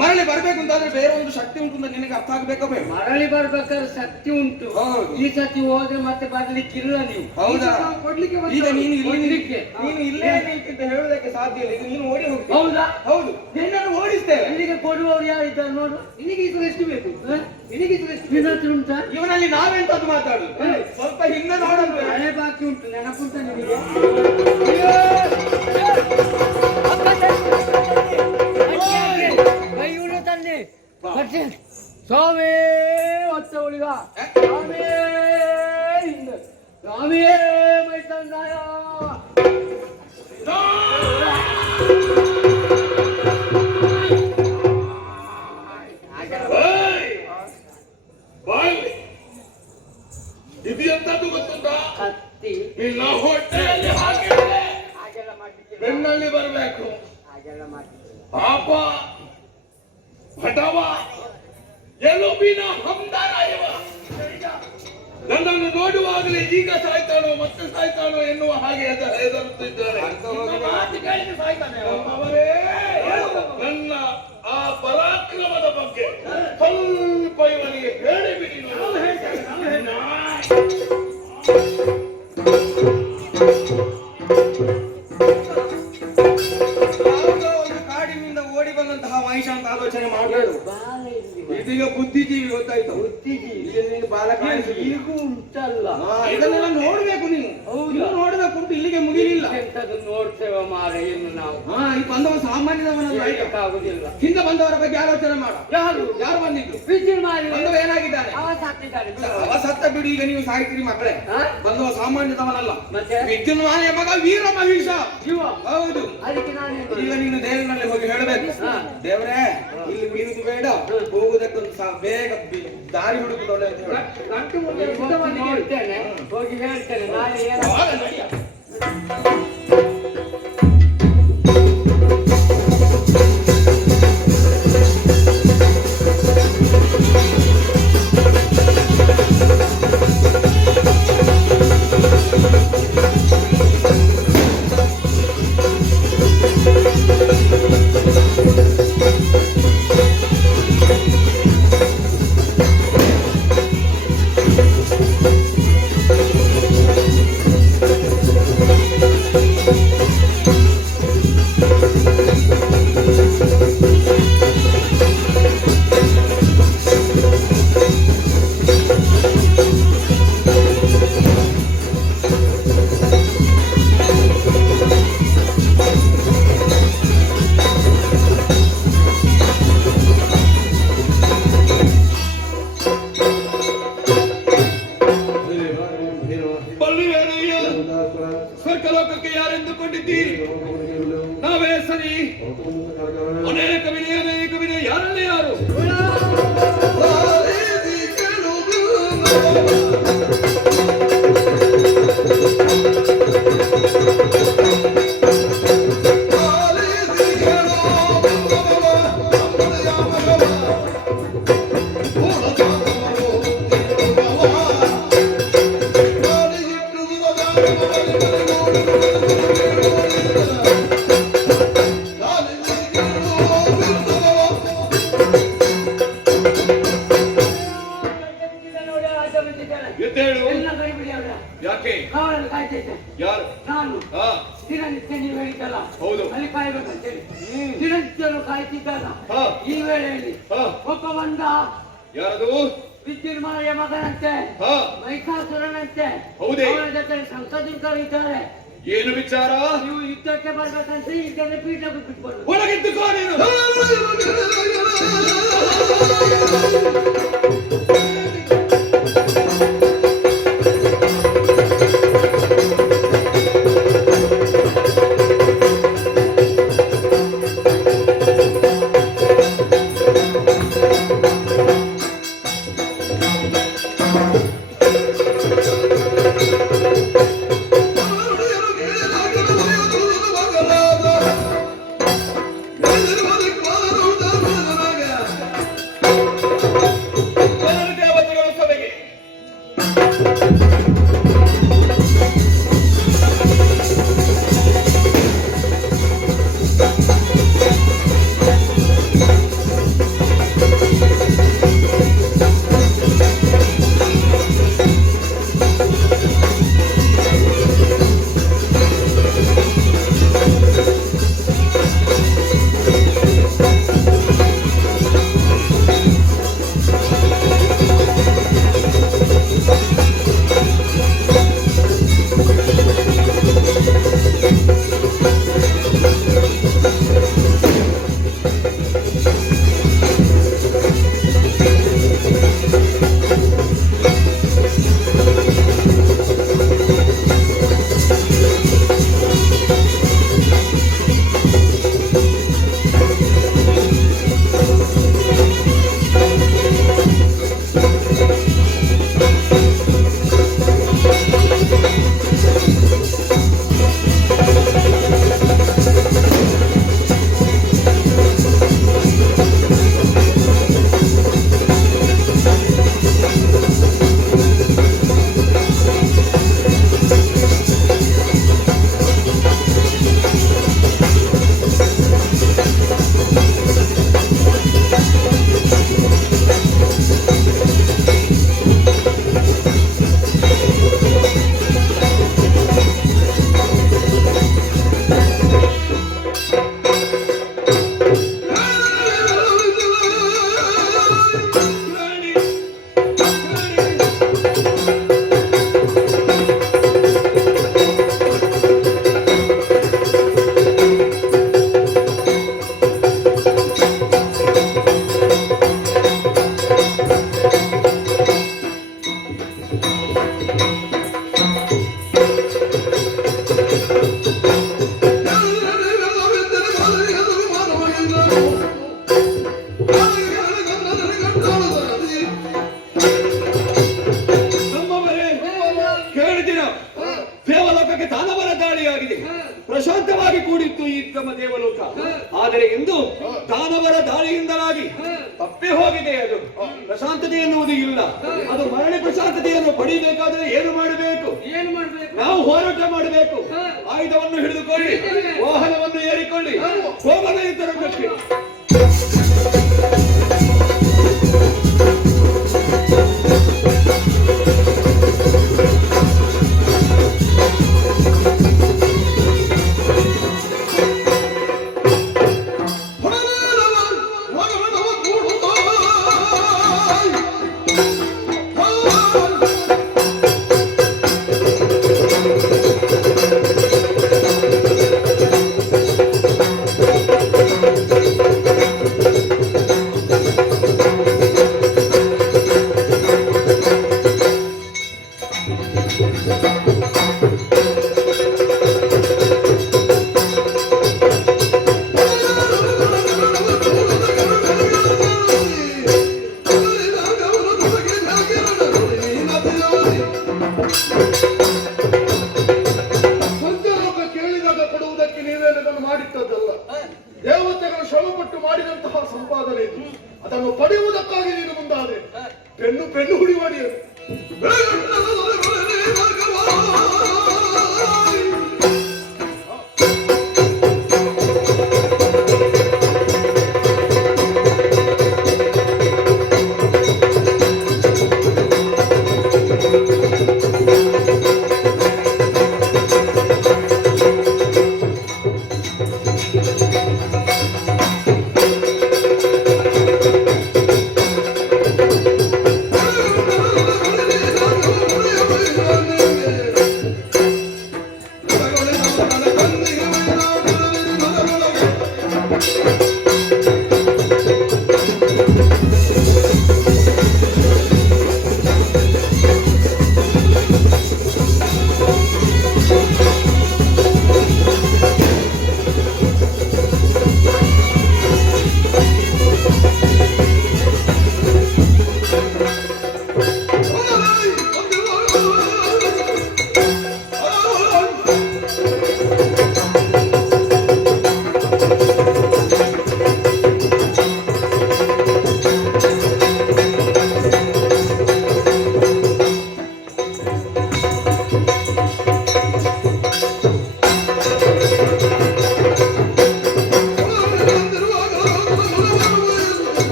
ಮರಳಿ ಬರ್ಬೇಕು ಅಂತಾದ್ರೆ ಬೇರೆ ಒಂದು ಶಕ್ತಿ ಉಂಟು ಅಂತ ನಿನಗೆ ಅರ್ಥ ಆಗ್ಬೇಕೋ ಬೇಡ? ಮರಳಿ ಬರ್ಬೇಕಾದ್ರೆ ಶಕ್ತಿ ಉಂಟು. ಹೌದು. ಈ ಸತಿ ಹೋದ್ರೆ ಮತ್ತೆ ಬರ್ಲಿಕ್ಕಿಲ್ಲ ನೀವು. ಹೌದಾ? ಕೊಡ್ಲಿಕ್ಕೆ ಈಗ ನೀನು ಇಲ್ಲಿ ಕೊಡ್ಲಿಕ್ಕೆ. ನೀನು ಇಲ್ಲೇ ನಿಂತಿದ್ದ ಹೇಳುವುದಕ್ಕೆ ಸಾಧ್ಯ ಇಲ್ಲ. ಈಗ ನೀನು ಓಡಿ ಹೋಗ್ತೀಯ. ಹೌದಾ? ಹೌದು, ನಿನ್ನನ್ನು ಓಡಿಸ್ತೇವೆ. ಇಲ್ಲಿಗೆ ಕೊಡುವವರು ಯಾರಿದ್ದಾರೆ ನೋಡು. ನಿನಗೆ ಇದು ಎಷ್ಟು ಬೇಕು? ನಿನಗೆ ಇದು ಎಷ್ಟು ನಿನ್ನ ಬೇಕು? ಹತ್ರ ಉಂಟಾ? ಇವನಲ್ಲಿ ನಾವೆಂತದ್ದು ಮಾತಾಡುದು? ಸ್ವಲ್ಪ ಹಿಂದೆ ನೋಡೋಣ. ಹಳೆ ಬಾಕಿ ಉಂಟು, ನೆನಪುಂಟ ನಿಮಗೆ? ಕೈಯುಳು ತಂದೆ ಸ್ವಾಮಿ ಹೊತ್ತ ಉಳಿದ ಸ್ವಾಮಿ ಸ್ವಾಮಿ ಮೈತಂದಾಯ ಇದು ಎಂತದ್ದು ಗೊತ್ತುಂಟಾ? ಕತ್ತಿ ನಿನ್ನ ಹೊಟ್ಟೆಯಲ್ಲಿ ಹಾಕಿದ್ರೆ ಹಾಗೆಲ್ಲ ಮಾಡ್ಲಿಕ್ಕೆ ಬೆನ್ನಲ್ಲಿ ಬರಬೇಕು. ಹಾಗೆಲ್ಲ ಮಾಡ್ಲಿಕ್ಕೆ ಪಾಪ ಭಟವ ಎಲುಬಿನ ಹಂದರ ಇವ. ನನ್ನನ್ನು ನೋಡುವಾಗಲೇ ಈಗ ಸಾಯ್ತಾನೋ ಮತ್ತೆ ಸಾಯ್ತಾನೋ ಎನ್ನುವ ಹಾಗೆ ಹೆದರುತ್ತಿದ್ದಾರೆ. ಅವರೇ ನನ್ನ ಆ ಪರಾಕ್ರಮದ ಬಗ್ಗೆ ಸ್ವಲ್ಪ ಇವನಿಗೆ ಹೇಳಿಬಿಡಿ. ಯಾವುದೋ ಒಂದು ಕಾಡಿನಿಂದ ಓಡಿ ಬಂದಂತಹ ಮಹಿಷ ಅಂತ ಆಲೋಚನೆ ಮಾಡಬೇಡ. ಇದೀಗ ಬುದ್ಧಿಜೀವಿ ಗೊತ್ತಾಯ್ತು. ಬುದ್ಧಿಜೀವಿ ಬಾಲಕ ಈಗೂ ಉಂಟಲ್ಲ. ಇದನ್ನೆಲ್ಲ ನೋಡ್ಬೇಕು ನೀನು. ನೀನು ನೋಡ್ಬೇಕು ಉಂಟು, ಇಲ್ಲಿಗೆ ಮುಗಿಲಿಲ್ಲ. ಎಂತದ್ದು ನೋಡ್ತೇವೆ ಮಾರ ಇನ್ನು ನಾವು. ಈ ಬಂದವ ಸಾಮಾನ್ಯದವನಲ್ಲ. ಆಗುದಿಲ್ಲ. ಹಿಂದೆ ಬಂದವರ ಬಗ್ಗೆ ಆಲೋಚನೆ ಮಾಡ. ಯಾರು ಯಾರು ಬಂದಿದ್ದು? ವಿದ್ಯುತ್ ಮಾಡಿ ಬಂದವ ಏನಾಗಿದ್ದಾನೆ? ಅವ ಸಾಕಿದ್ದಾನೆ. ಅವ ಸತ್ತ ಬಿಡಿ, ಈಗ ನೀವು ಸಾಯ್ತೀರಿ ಮಕ್ಕಳೇ. ಬಂದವ ಸಾಮಾನ್ಯದವನಲ್ಲ. ಮತ್ತೆ ವಿದ್ಯುನ್ಮಾನೆಯ ಮಗ ವೀರ ಮಹಿಷ. ಜೀವ. ಹೌದು. ಅದಕ್ಕೆ ನಾನು ಈಗ ನೀನು ದೇವರಲ್ಲಿ ಹೋಗಿ ಹೇಳಬೇಕು, ದೇವರೇ ಇಲ್ಲಿ ಉಳಿಯುವುದು ಬೇಡ, ಹೋಗುವುದಕ್ಕೊಂದು ಬೇಗ ದಾರಿ ಹುಡುಕುದೊಳ್ಳೆ ಅಂತ ಹೇಳಿ. ಗಂಟು ಮುಂದೆ ಯುದ್ಧವನ್ನು ನೋಡ್ತೇನೆ, ಹೋಗಿ ಹೇಳ್ತೇನೆ ನಾಳೆ ಏನು ಆಗ ನಡಿಯ. ಕವಿ ಅನೇಕ ವಿನಯ ಯಾರಲ್ಲಿ ಯಾರು ಎದ್ದೇಳು. ಯಾಕೆ ಯಾರು ನಾನು ಹಾ ದಿನನಿತ್ಯ ನೀವು ಹೇಳಿದ್ದಲ್ಲ ಹೌದು. ಅಲ್ಲಿ ಕಾಯ್ಬೇಕಂತೇಳಿ ದಿನನಿತ್ಯನು ಕಾಯ್ತಿದ್ದಾಗ ಹಾ. ಈ ವೇಳೆಯಲ್ಲಿ ಹಾ. ಒಬ್ಬ ಬಂದ ಯಾರದು ವಿದ್ಯುನ್ಮಾಲೆಯ ಮಗನಂತೆ ಹಾ ಮೈಸಾಸುರನಂತೆ ಹೌದೇ? ಅವನ ಜೊತೆ ಸಂಸದಿಕರಿದ್ದಾರೆ. ಏನು ವಿಚಾರ ನೀವು ಯುದ್ಧಕ್ಕೆ ಬರ್ಬೇಕಂತ ಈಗಲೇ ಪೀಠ ಬಿಟ್ಬಿಟ್ಟು ಒಳಗಿದ್ದು ನೀನು ದೇವತೆಗಳ ಸಭೆಗೆ ದೇವಲೋಕಕ್ಕೆ ದಾನವರ ದಾಳಿಯಾಗಿದೆ. ಪ್ರಶಾಂತವಾಗಿ ಕೂಡಿತ್ತು ಈ ನಮ್ಮ ದೇವಲೋಕ. ಆದರೆ ಇಂದು ದಾನವರ ದಾಳಿಯಿಂದಲಾಗಿ ತಪ್ಪಿ ಹೋಗಿದೆ. ಅದು ಪ್ರಶಾಂತತೆ ಎನ್ನುವುದು ಇಲ್ಲ. ಅದು ಮರಳಿ ಪ್ರಶಾಂತತೆಯನ್ನು ಪಡಿಬೇಕಾದ್ರೆ ಏನು ಮಾಡಬೇಕು? ನಾವು ಹೋರಾಟ ಮಾಡಬೇಕು. ಆಯುಧವನ್ನು ಹಿಡಿದುಕೊಳ್ಳಿ, ವಾಹನವನ್ನು ಏರಿಕೊಳ್ಳಿ, ಹೋಗದ ಯುದ್ಧರಂಗಕ್ಕೆ. ಶ್ರಮಪಟ್ಟು ಮಾಡಿದಂತಹ ಸಂಪಾದನೆ ಇದು. ಅದನ್ನು ಪಡೆಯುವುದಕ್ಕಾಗಿ ನೀನು ಮುಂದಾದ್ರೆ ಪೆನ್ನು ಪೆನ್ನು ಹುಡಿ ಮಾಡಿ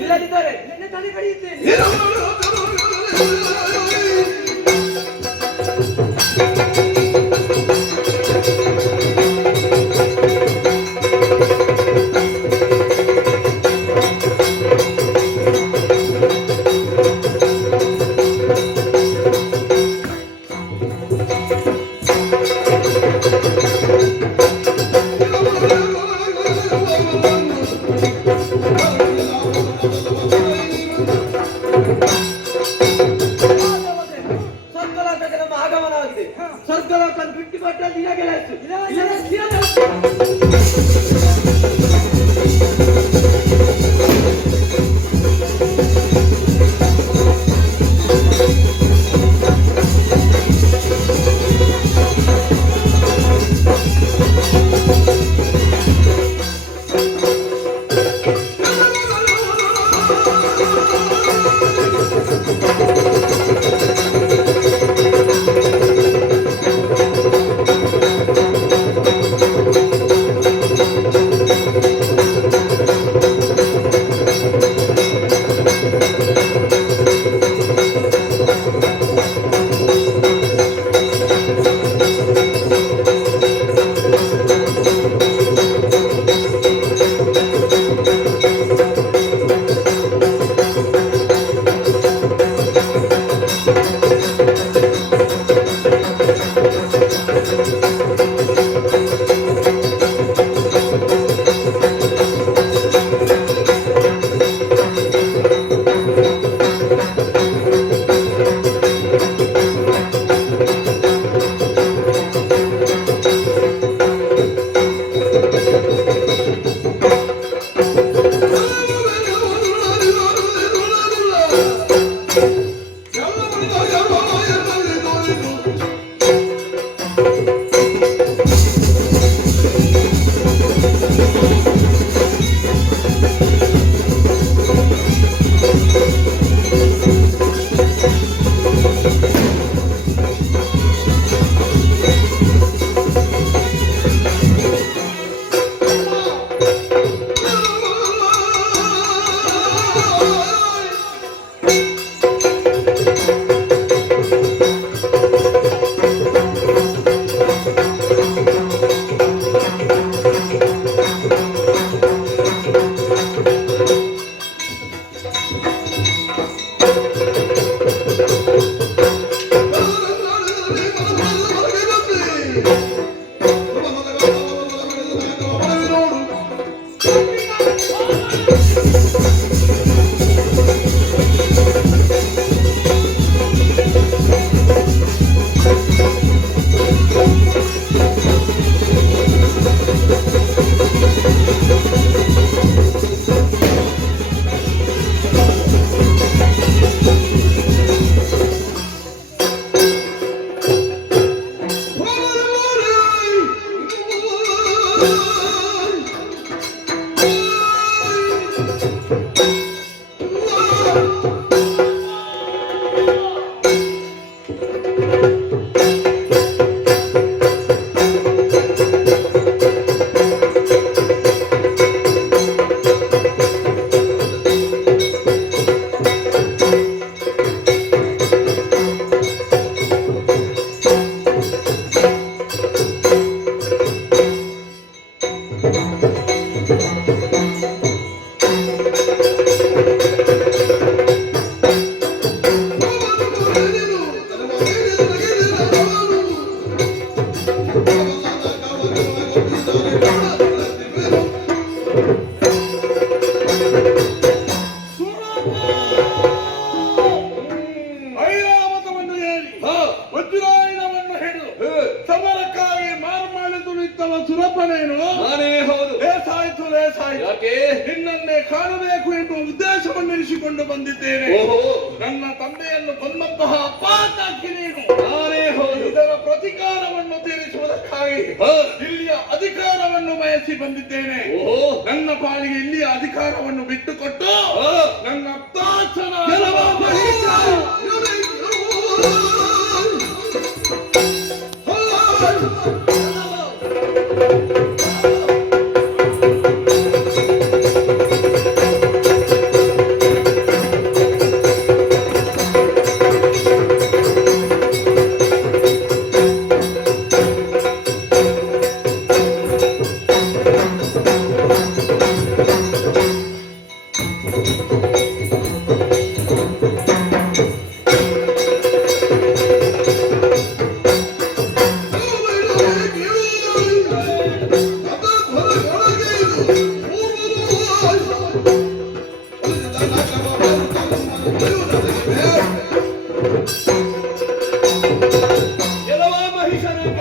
ಇಲ್ಲದಿದ್ದರೆ ನನ್ನ ತಲೆ ಕಡಿಯುತ್ತೇನೆ. ಸ್ವರ್ಗಲೋಕಕ್ಕೆ ನಮ್ಮ ಆಗಮನವಾಗಿದೆ. ಸ್ವರ್ಗಲೋಕ ಬಿಟ್ಟು ಕೊಟ್ಟ ನಿನಗೆ ಲಾಯ್ತು. ಯಾಕೆ? ನಿನ್ನನ್ನೇ ಕಾಣಬೇಕು ಎನ್ನುವ ಉದ್ದೇಶವನ್ನು ಇರಿಸಿಕೊಂಡು ಬಂದಿದ್ದೇನೆ. ಓಹೋ, ನನ್ನ ತಂದೆಯನ್ನು ಕೊಂದಂತಹ ಅಪಾತಕ್ಕೆ ನೀನು. ನಾನೇ ಹೌದು. ಇದರ ಪ್ರತಿಕಾರವನ್ನು ತೀರಿಸುವುದಕ್ಕಾಗಿ ಇಲ್ಲಿಯ ಅಧಿಕಾರವನ್ನು ಬಯಸಿ ಬಂದಿದ್ದೇನೆ. ಓಹೋ, ನನ್ನ ಪಾಲಿಗೆ ಇಲ್ಲಿಯ ಅಧಿಕಾರವನ್ನು ಬಿಟ್ಟುಕೊಟ್ಟು ನನ್ನ ತಾತನ ಎಲ್ಲವ ಮಹಿಷನ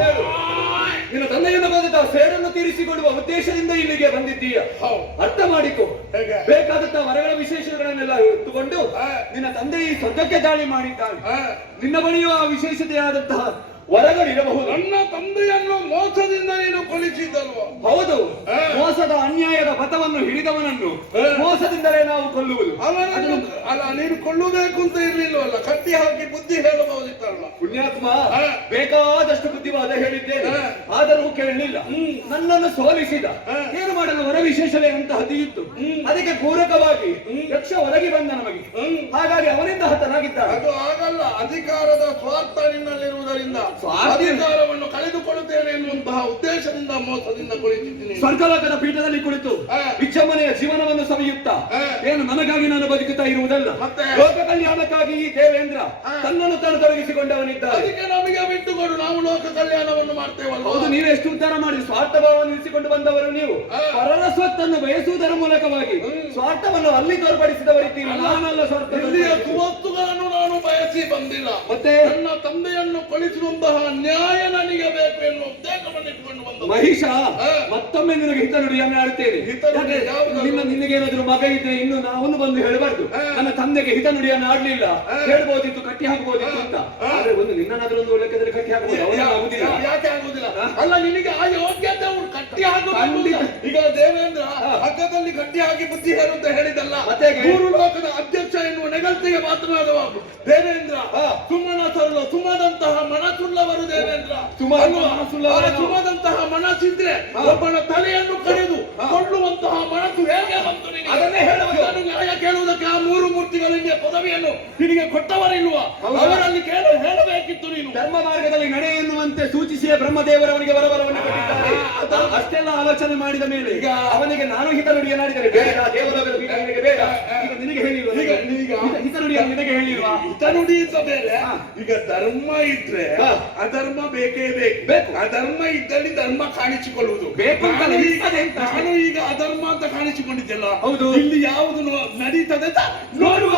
ಕೇಳು. ನಿನ್ನ ತಂದೆಯನ್ನು ಬಂದ ಸೇಡನ್ನು ತೀರಿಸಿಕೊಳ್ಳುವ ಉದ್ದೇಶದಿಂದ ಇಲ್ಲಿಗೆ ಬಂದಿದ್ದೀಯ. ಅರ್ಥ ಮಾಡಿಕೊ. ಹೇಗೆ? ಬೇಕಾದಂತ ವರಗಳ ವಿಶೇಷಗಳನ್ನೆಲ್ಲ ಇಟ್ಟುಕೊಂಡು ನಿನ್ನ ತಂದೆ ಈ ಸ್ವರ್ಗಕ್ಕೆ ದಾಳಿ ಮಾಡಿದ್ದಾನೆ. ನಿನ್ನ ಬಳಿಯೂ ಆ ವಿಶೇಷತೆಯಾದಂತಹ ವರಗಳಿರಬಹುದು. ನನ್ನ ತಂದೆಯನ್ನು ಮೋಸದಿಂದ ನೀನು ಕೊಲಿಸಿದ್ದಲ್ವ? ಹೌದು, ಮೋಸದ ಅನ್ಯಾಯದ ಪಥವನ್ನು ಹಿಡಿದವನನ್ನು ಮೋಸದಿಂದಲೇ ನಾವು ಕೊಲ್ಲುವುದು. ಅವನನ್ನು ಅಲ್ಲ, ನೀನು ಕೊಳ್ಳುವುದಕ್ಕೂ ಅಂತ ಇರ್ಲಿಲ್ವಲ್ಲ, ಕಟ್ಟಿ ಹಾಕಿ ಬುದ್ಧಿ ಹೇಳಬಹುದಿತ್ತಲ್ಲ. ಪುಣ್ಯಾತ್ಮ, ಬೇಕಾದಷ್ಟು ಬುದ್ಧಿವಾದ ಹೇಳಿದ್ದೇನೆ, ಆದರೂ ಕೇಳಲಿಲ್ಲ. ನನ್ನನ್ನು ಸೋಲಿಸಿದ. ಏನು ಮಾಡಲು? ವರ ವಿಶೇಷವೇ ಅಂತಹದ್ದು ಇತ್ತು. ಅದಕ್ಕೆ ಪೂರಕವಾಗಿ ಯಕ್ಷ ಒದಗಿ ಬಂದ ನಮಗೆ. ಹಾಗಾಗಿ ಅವನಿಂದ ಹತನಾಗಿದ್ದಾನೆ. ಅದು ಆಗಲ್ಲ. ಅಧಿಕಾರದ ಸ್ವಾರ್ಥ ನಿನ್ನಲ್ಲಿರುವುದರಿಂದ ಅಧಿಕಾರವನ್ನು ಕಳೆದುಕೊಳ್ಳುತ್ತೇನೆ ಎನ್ನುವಂತಹ ಉದ್ದೇಶದಿಂದ ಮೋಸದಿಂದ ಕುಳಿತಿದ್ದೀನಿ. ಸ್ವರ್ಗಲೋಕದ ಪೀಠದಲ್ಲಿ ಕುಳಿತು ವಿಚ್ಚಮ್ಮನೆಯ ಜೀವನವನ್ನು ಸವಿಯುತ್ತಾ ಏನು ನನಗಾಗಿ ನಾನು ಬದುಕುತ್ತಾ ಇರುವುದಲ್ಲ, ಮತ್ತೆ ಲೋಕ ಕಲ್ಯಾಣಕ್ಕಾಗಿ ಈ ದೇವೇಂದ್ರ ತನ್ನನ್ನು ತಾನು ತೊಡಗಿಸಿಕೊಂಡವನಿದ್ದಾನೆ. ಅದಕ್ಕೆ ನಮಗೆ ಬಿಟ್ಟುಕೊಡು, ನಾವು ಲೋಕ ಕಲ್ಯಾಣವನ್ನು ಮಾಡ್ತೇವಲ್ಲ. ಹೌದು, ನೀವೇ ಎಷ್ಟು ಉದ್ಧಾರ ಮಾಡಿ ಸ್ವಾರ್ಥ ಭಾವವನ್ನು ಇರಿಸಿಕೊಂಡು ಬಂದವರು ನೀವು. ಪರರ ಸ್ವತ್ತನ್ನು ಬಯಸುವುದರ ಮೂಲಕವಾಗಿ ಸ್ವಾರ್ಥವನ್ನು ಅಲ್ಲಿ ತೋರ್ಪಡಿಸಿದವರಿದ್ದೀರಿ. ನಾನಲ್ಲ ಸ್ವಾರ್ಥ. ಇಲ್ಲಿಯ ಸುವಸ್ತುಗಳನ್ನು ನಾನು ಬಯಸಿ ಬಂದಿಲ್ಲ. ಮತ್ತೆ ನನ್ನ ತಂದೆಯನ್ನು ಕೊಲಿಸುವಂತಹ ನ್ಯಾಯ ನನಗೆ ಬೇಕು ಎನ್ನುವ ಉದ್ದೇಶವನ್ನು ಇಟ್ಟುಕೊಂಡು ಬಂದ ಮಹಿಷ, ಮತ್ತೊಮ್ಮೆ ನಿನಗೆ ಹಿತ ನುಡಿಯನ್ನು ಆಡ್ತೇನೆ. ಹಿತನುಡಿ ಯಾವುದು? ನಿನಗೇನಾದ್ರೂ ಮಗ ಇದ್ರೆ ಇನ್ನು ಅವನು ಬಂದು ಹೇಳಬಾರ್ದು ನನ್ನ ತಂದೆಗೆ ಹಿತ ನುಡಿಯನ್ನು ಆಡ್ಲಿಲ್ಲ, ಹೇಳ್ಬೋದಿತ್ತು, ಕಟ್ಟಿ ಹಾಕಬಹುದಿತ್ತು ಅಂತ. ಆದ್ರೆ ಒಂದು ನಿನ್ನನ್ನಾದ್ರೂ ಒಂದು ಲೆಕ್ಕದಲ್ಲಿ ಕಟ್ಟಿ ಹಾಕಬಹುದು. ಅವನ ಆಗುದಿಲ್ಲ. ಯಾಕೆ ಆಗುದಿಲ್ಲ? ಅಲ್ಲ, ನಿನಗೆ ಆ ಯೋಗ್ಯತೆ ಉಂಟು, ಕಟ್ಟಿ ಹಾಕಬಹುದು. ಈಗ ದೇವೇಂದ್ರ ಹಗ್ಗದಲ್ಲಿ ಕಟ್ಟಿ ಹಾಕಿ ಬುದ್ಧಿ ಹೇಳು ಅಂತ ಹೇಳಿದಲ್ಲ, ಮತ್ತೆ ಮೂರು ಲೋಕದ ಅಧ್ಯಕ್ಷ ಎನ್ನುವ ನೆಗಲ್ತಿಗೆ ಮಾತನಾಡುವ ದೇವೇಂದ್ರ ಸುಮ್ಮನ ಸರಳು, ಸುಮ್ಮದಂತಹ ಮನಸ್ಸುಳ್ಳವರು ದೇವೇಂದ್ರ. ಸುಮ್ಮದಂತಹ ಮನಸ್ಸಿದ್ರೆ ಒಬ್ಬನ ತಲೆಯನ್ನು ಕಡಿದು ಕೊಳ್ಳುವಂತಹ ಮನಸ್ಸು ಹೇಗೆ ಬಂತು ನಿನಗೆ? ಅದನ್ನೇ ಹೇಳುವುದು. ನಾನು ನ್ಯಾಯ ಕೇಳುವುದಕ್ಕೆ ಆ ಮೂರು ಮೂರ್ತಿಗಳಿಗೆ ಪದವಿಯನ್ನು ನಿನಗೆ ಕೊಟ್ಟವರಿಲ್ವ? ಅವರಲ್ಲಿ ಹೇಳಬೇಕಿತ್ತು ನೀನು. ಧರ್ಮ ಮಾರ್ಗದಲ್ಲಿ ನಡೆ ಎನ್ನುವಂತೆ ಸೂಚಿಸಿಯೇ ಬ್ರಹ್ಮದೇವರವನಿಗೆ ವರವರವನ್ನು ಕೊಟ್ಟಿದ್ದಾರೆ. ಅಷ್ಟೆಲ್ಲ ಆಲೋಚನೆ ಮಾಡಿದ ಮೇಲೆ ಈಗ ಅವನಿಗೆ ನಾನು ಹಿತ ನುಡಿಯನ್ನಾಡಿದರೆ ಬೇಡ, ದೇವಲೋಕದ ಪೀಠ ನಿನಗೆ ಬೇಡ. ಈಗ ನಿನಗೆ ಹೇಳಿಲ್ವ? ಹಿತ ನುಡಿಯನ್ನು ನಿನಗೆ ಹೇಳಿಲ್ವಾ? ಹಿತ ನುಡಿ ಅಂತ ಬೇರೆ. ಈಗ ಧರ್ಮ ಇದ್ರೆ ಅಧರ್ಮ ಬೇಕೇ ಬೇಕು. ಅಧರ್ಮ ಇದ್ದಲ್ಲಿ ಧರ್ಮ ಕಾಣಿಸಿಕೊಳ್ಳುವುದು ಬೇಕು. ನಾನು ಈಗ ಅಧರ್ಮ ಅಂತ ಕಾಣಿಸಿಕೊಂಡಿದ್ದೆಲ್ಲ. ಹೌದು, ಇಲ್ಲಿ ಯಾವುದು ನಡೀತದೆ ಅಂತ ನೋಡುವ.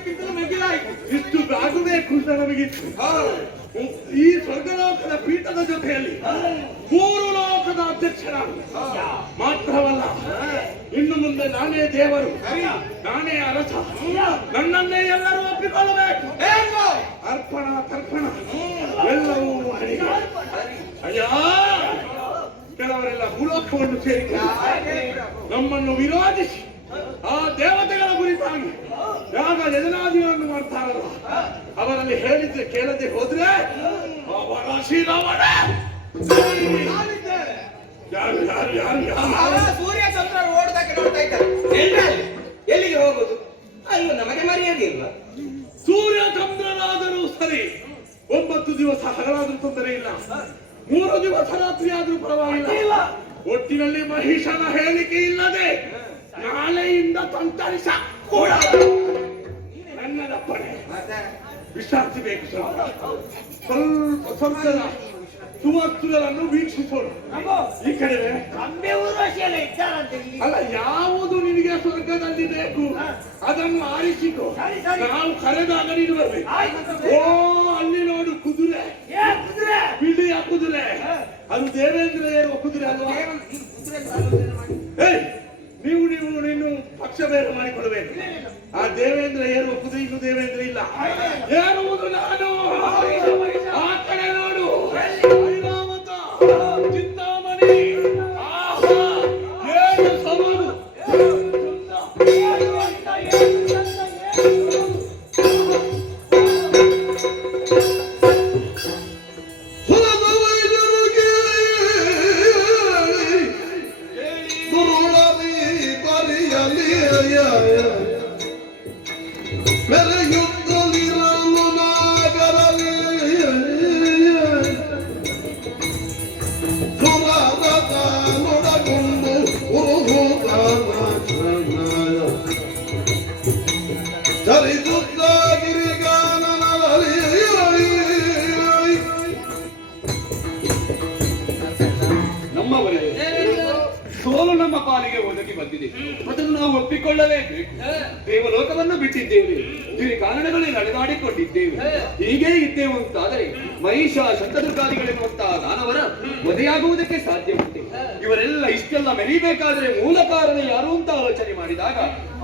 ಅದಕ್ಕಿಂತಲೂ ಮಿಗಿಲಾಯಿತು. ಇಷ್ಟು ಆಗಬೇಕು ನಮಗಿತ್ತು. ಈ ಸ್ವರ್ಗಲೋಕದ ಪೀಠದ ಜೊತೆಯಲ್ಲಿ 3 ಲೋಕದ ಅಧ್ಯಕ್ಷರಾಗಿ ಮಾತ್ರವಲ್ಲ, ಇನ್ನು ಮುಂದೆ ನಾನೇ ದೇವರು, ನಾನೇ ಅರಸ, ನನ್ನನ್ನೇ ಎಲ್ಲರೂ ಒಪ್ಪಿಕೊಳ್ಳಬೇಕು. ಅರ್ಪಣ ತರ್ಪಣ ಎಲ್ಲವೂ ಹರಿಗೆ. ಅಯ್ಯ, ಕೆಲವರೆಲ್ಲ ಭೂಲೋಕವನ್ನು ಸೇರಿಕೊಂಡು ನಮ್ಮನ್ನು ವಿರೋಧಿಸಿ ಆ ದೇವತೆಗಳ ಕುರಿತಾಗಿ ಯಾಗ ಯಜನಾದಿಗಳನ್ನು ಮಾಡ್ತಾರಲ್ಲ, ಅವರಲ್ಲಿ ಹೇಳಿದ್ರೆ ಕೇಳದೆ ಹೋದ್ರೆ ಅವರ ಶಿರವಣ. ಯಾರು ಯಾರು ಯಾರು ಯಾರು ಸೂರ್ಯ ಚಂದ್ರ ಓಡ್ದಕ್ಕೆ ನೋಡ್ತಾ ಇದ್ದಾರೆ. ಎಲ್ಲಿಗೆ ಹೋಗುದು? ಅಯ್ಯೋ, ನಮಗೆ ಮರ್ಯಾದೆ ಇಲ್ಲ. ಸೂರ್ಯ ಚಂದ್ರನಾದರೂ ಸರಿ, 9 ದಿವಸ ಹಗಲಾದ್ರೂ ತೊಂದರೆ ಇಲ್ಲ, 3 ದಿವಸ ರಾತ್ರಿ ಆದ್ರೂ ಪರವಾಗಿಲ್ಲ. ಒಟ್ಟಿನಲ್ಲಿ ಮಹಿಷನ ಹೇಳಿಕೆ ಇಲ್ಲದೆ ನಾಳೆಯಿಂದ ತಂತರಿಸ ಕೂಡ ನನ್ನದಪ್ಪಣೆ. ವಿಶ್ರಾಂತಿ ಬೇಕು. ಸ್ವರ್ಗದ ಸುವಸ್ತುಗಳನ್ನು ವೀಕ್ಷಿಸೋಣ. ಈ ಕಡೆ ಅಲ್ಲ, ಯಾವುದು ನಿನಗೆ ಸ್ವರ್ಗದಲ್ಲಿ ಬೇಕು ಅದನ್ನು ಆರಿಸಿಕೊ. ನಾವು ಕರೆದಾಗ ನೀನು ಬರ್ಬೇಕು. ಓ, ಅಲ್ಲಿ ನೋಡು ಕುದುರೆ, ಬಿಳಿಯ ಕುದುರೆ. ಅದು ದೇವೇಂದ್ರ ಏರುವ ಕುದುರೆ ಅಲ್ವಾ? ನೀವು ನೀನು ಪಕ್ಷ ಬೇರೆ ಮಾಡಿಕೊಳ್ಬೇಕು. ಆ ದೇವೇಂದ್ರ ಏರುವ ಕುದುರೆ ಇನ್ನು ದೇವೇಂದ್ರ ಇಲ್ಲ, ಏರುವುದು ನಾನು. ಆ ಕಡೆ ನೋಡು, ಐರಾವತ, ಚಿಂತಾಮಣಿ, ಆಹಾ, ಏನು ಸೊಬಗು. ಸೋಲು ನಮ್ಮ ಪಾಲಿಗೆ ಒದಗಿ ಬಂದಿದೆ, ಅದನ್ನು ನಾವು ಒಪ್ಪಿಕೊಳ್ಳಲೇಬೇಕು. ದೇವಲೋಕವನ್ನು ಬಿಟ್ಟಿದ್ದೇವೆ, ಈ ಕಾರಣಗಳಲ್ಲಿ ನಡೆದಾಡಿಕೊಂಡಿದ್ದೇವೆ. ಹೀಗೆ ಇದ್ದೇವೆ ಅಂತಾದರೆ ಮಹಿಷ ಶಂತದುರ್ಗಾದಿಗಳೆನ್ನುವಂತಹ ದಾನವರ ವಧೆಯಾಗುವುದಕ್ಕೆ ಸಾಧ್ಯವಿದೆ. ಇವರೆಲ್ಲ ಇಷ್ಟೆಲ್ಲ ಮೆರೀಬೇಕಾದ್ರೆ ಮೂಲ ಕಾರಣ ಯಾರು ಅಂತ ಆಲೋಚನೆ ಮಾಡಿದಾಗ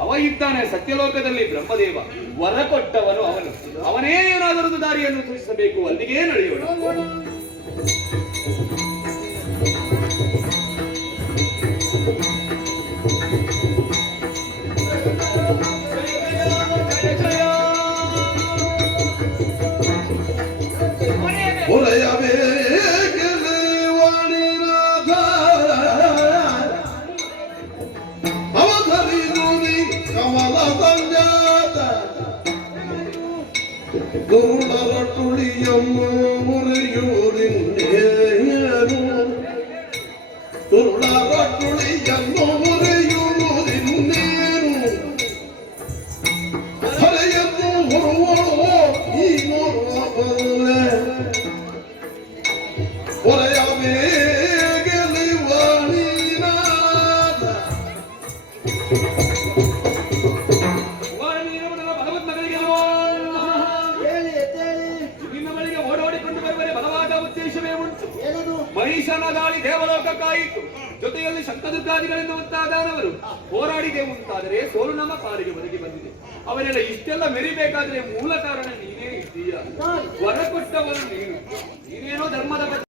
ಅವ ಇದ್ದಾನೆ ಸತ್ಯಲೋಕದಲ್ಲಿ ಬ್ರಹ್ಮದೇವ. ವರ ಕೊಟ್ಟವನು ಅವನು, ಅವನೇ ಏನಾದರೂ ದಾರಿಯನ್ನು ಸೂಚಿಸಬೇಕು. ಅಲ್ಲಿಗೆ ನಡೆಯೋಣ. ತುಳಿಯಮ್ಮ ಮುರಿಯೂರಿನ್ನೇನು, ತುಳಿಯಮ್ಮ ಮುರಿಯೂರಿನ್ನೇನು, ಹೊರೆಯನ್ನು ಹೊರುವಳು ಈ ನೋಡುವಲ್ಲೇ ಹೊರೆಯ ಬೇಗಲಿ ವಾಣಿನಾದ. ಮಹಿಷನ ದಾಳಿ ದೇವಲೋಕಕ್ಕಾಯಿತು, ಜೊತೆಯಲ್ಲಿ ಶಂಕದುರ್ಗಾದಿಗಳೆನ್ನುವಂತಹ ದಾನವರು ಹೋರಾಡಿದೆವು ಅಂತಾದರೆ ಸೋಲು ನಮ್ಮ ಪಾಲಿಗೆ ಒದಗಿ ಬಂದಿದೆ. ಅವರೆಲ್ಲ ಇಷ್ಟೆಲ್ಲ ಮೆರಿಬೇಕಾದ್ರೆ ಮೂಲ ಕಾರಣ ನೀನೇ ಇದ್ದೀಯ. ವರ ಕೊಟ್ಟವನು ನೀನು, ನೀನೇನೋ ಧರ್ಮದ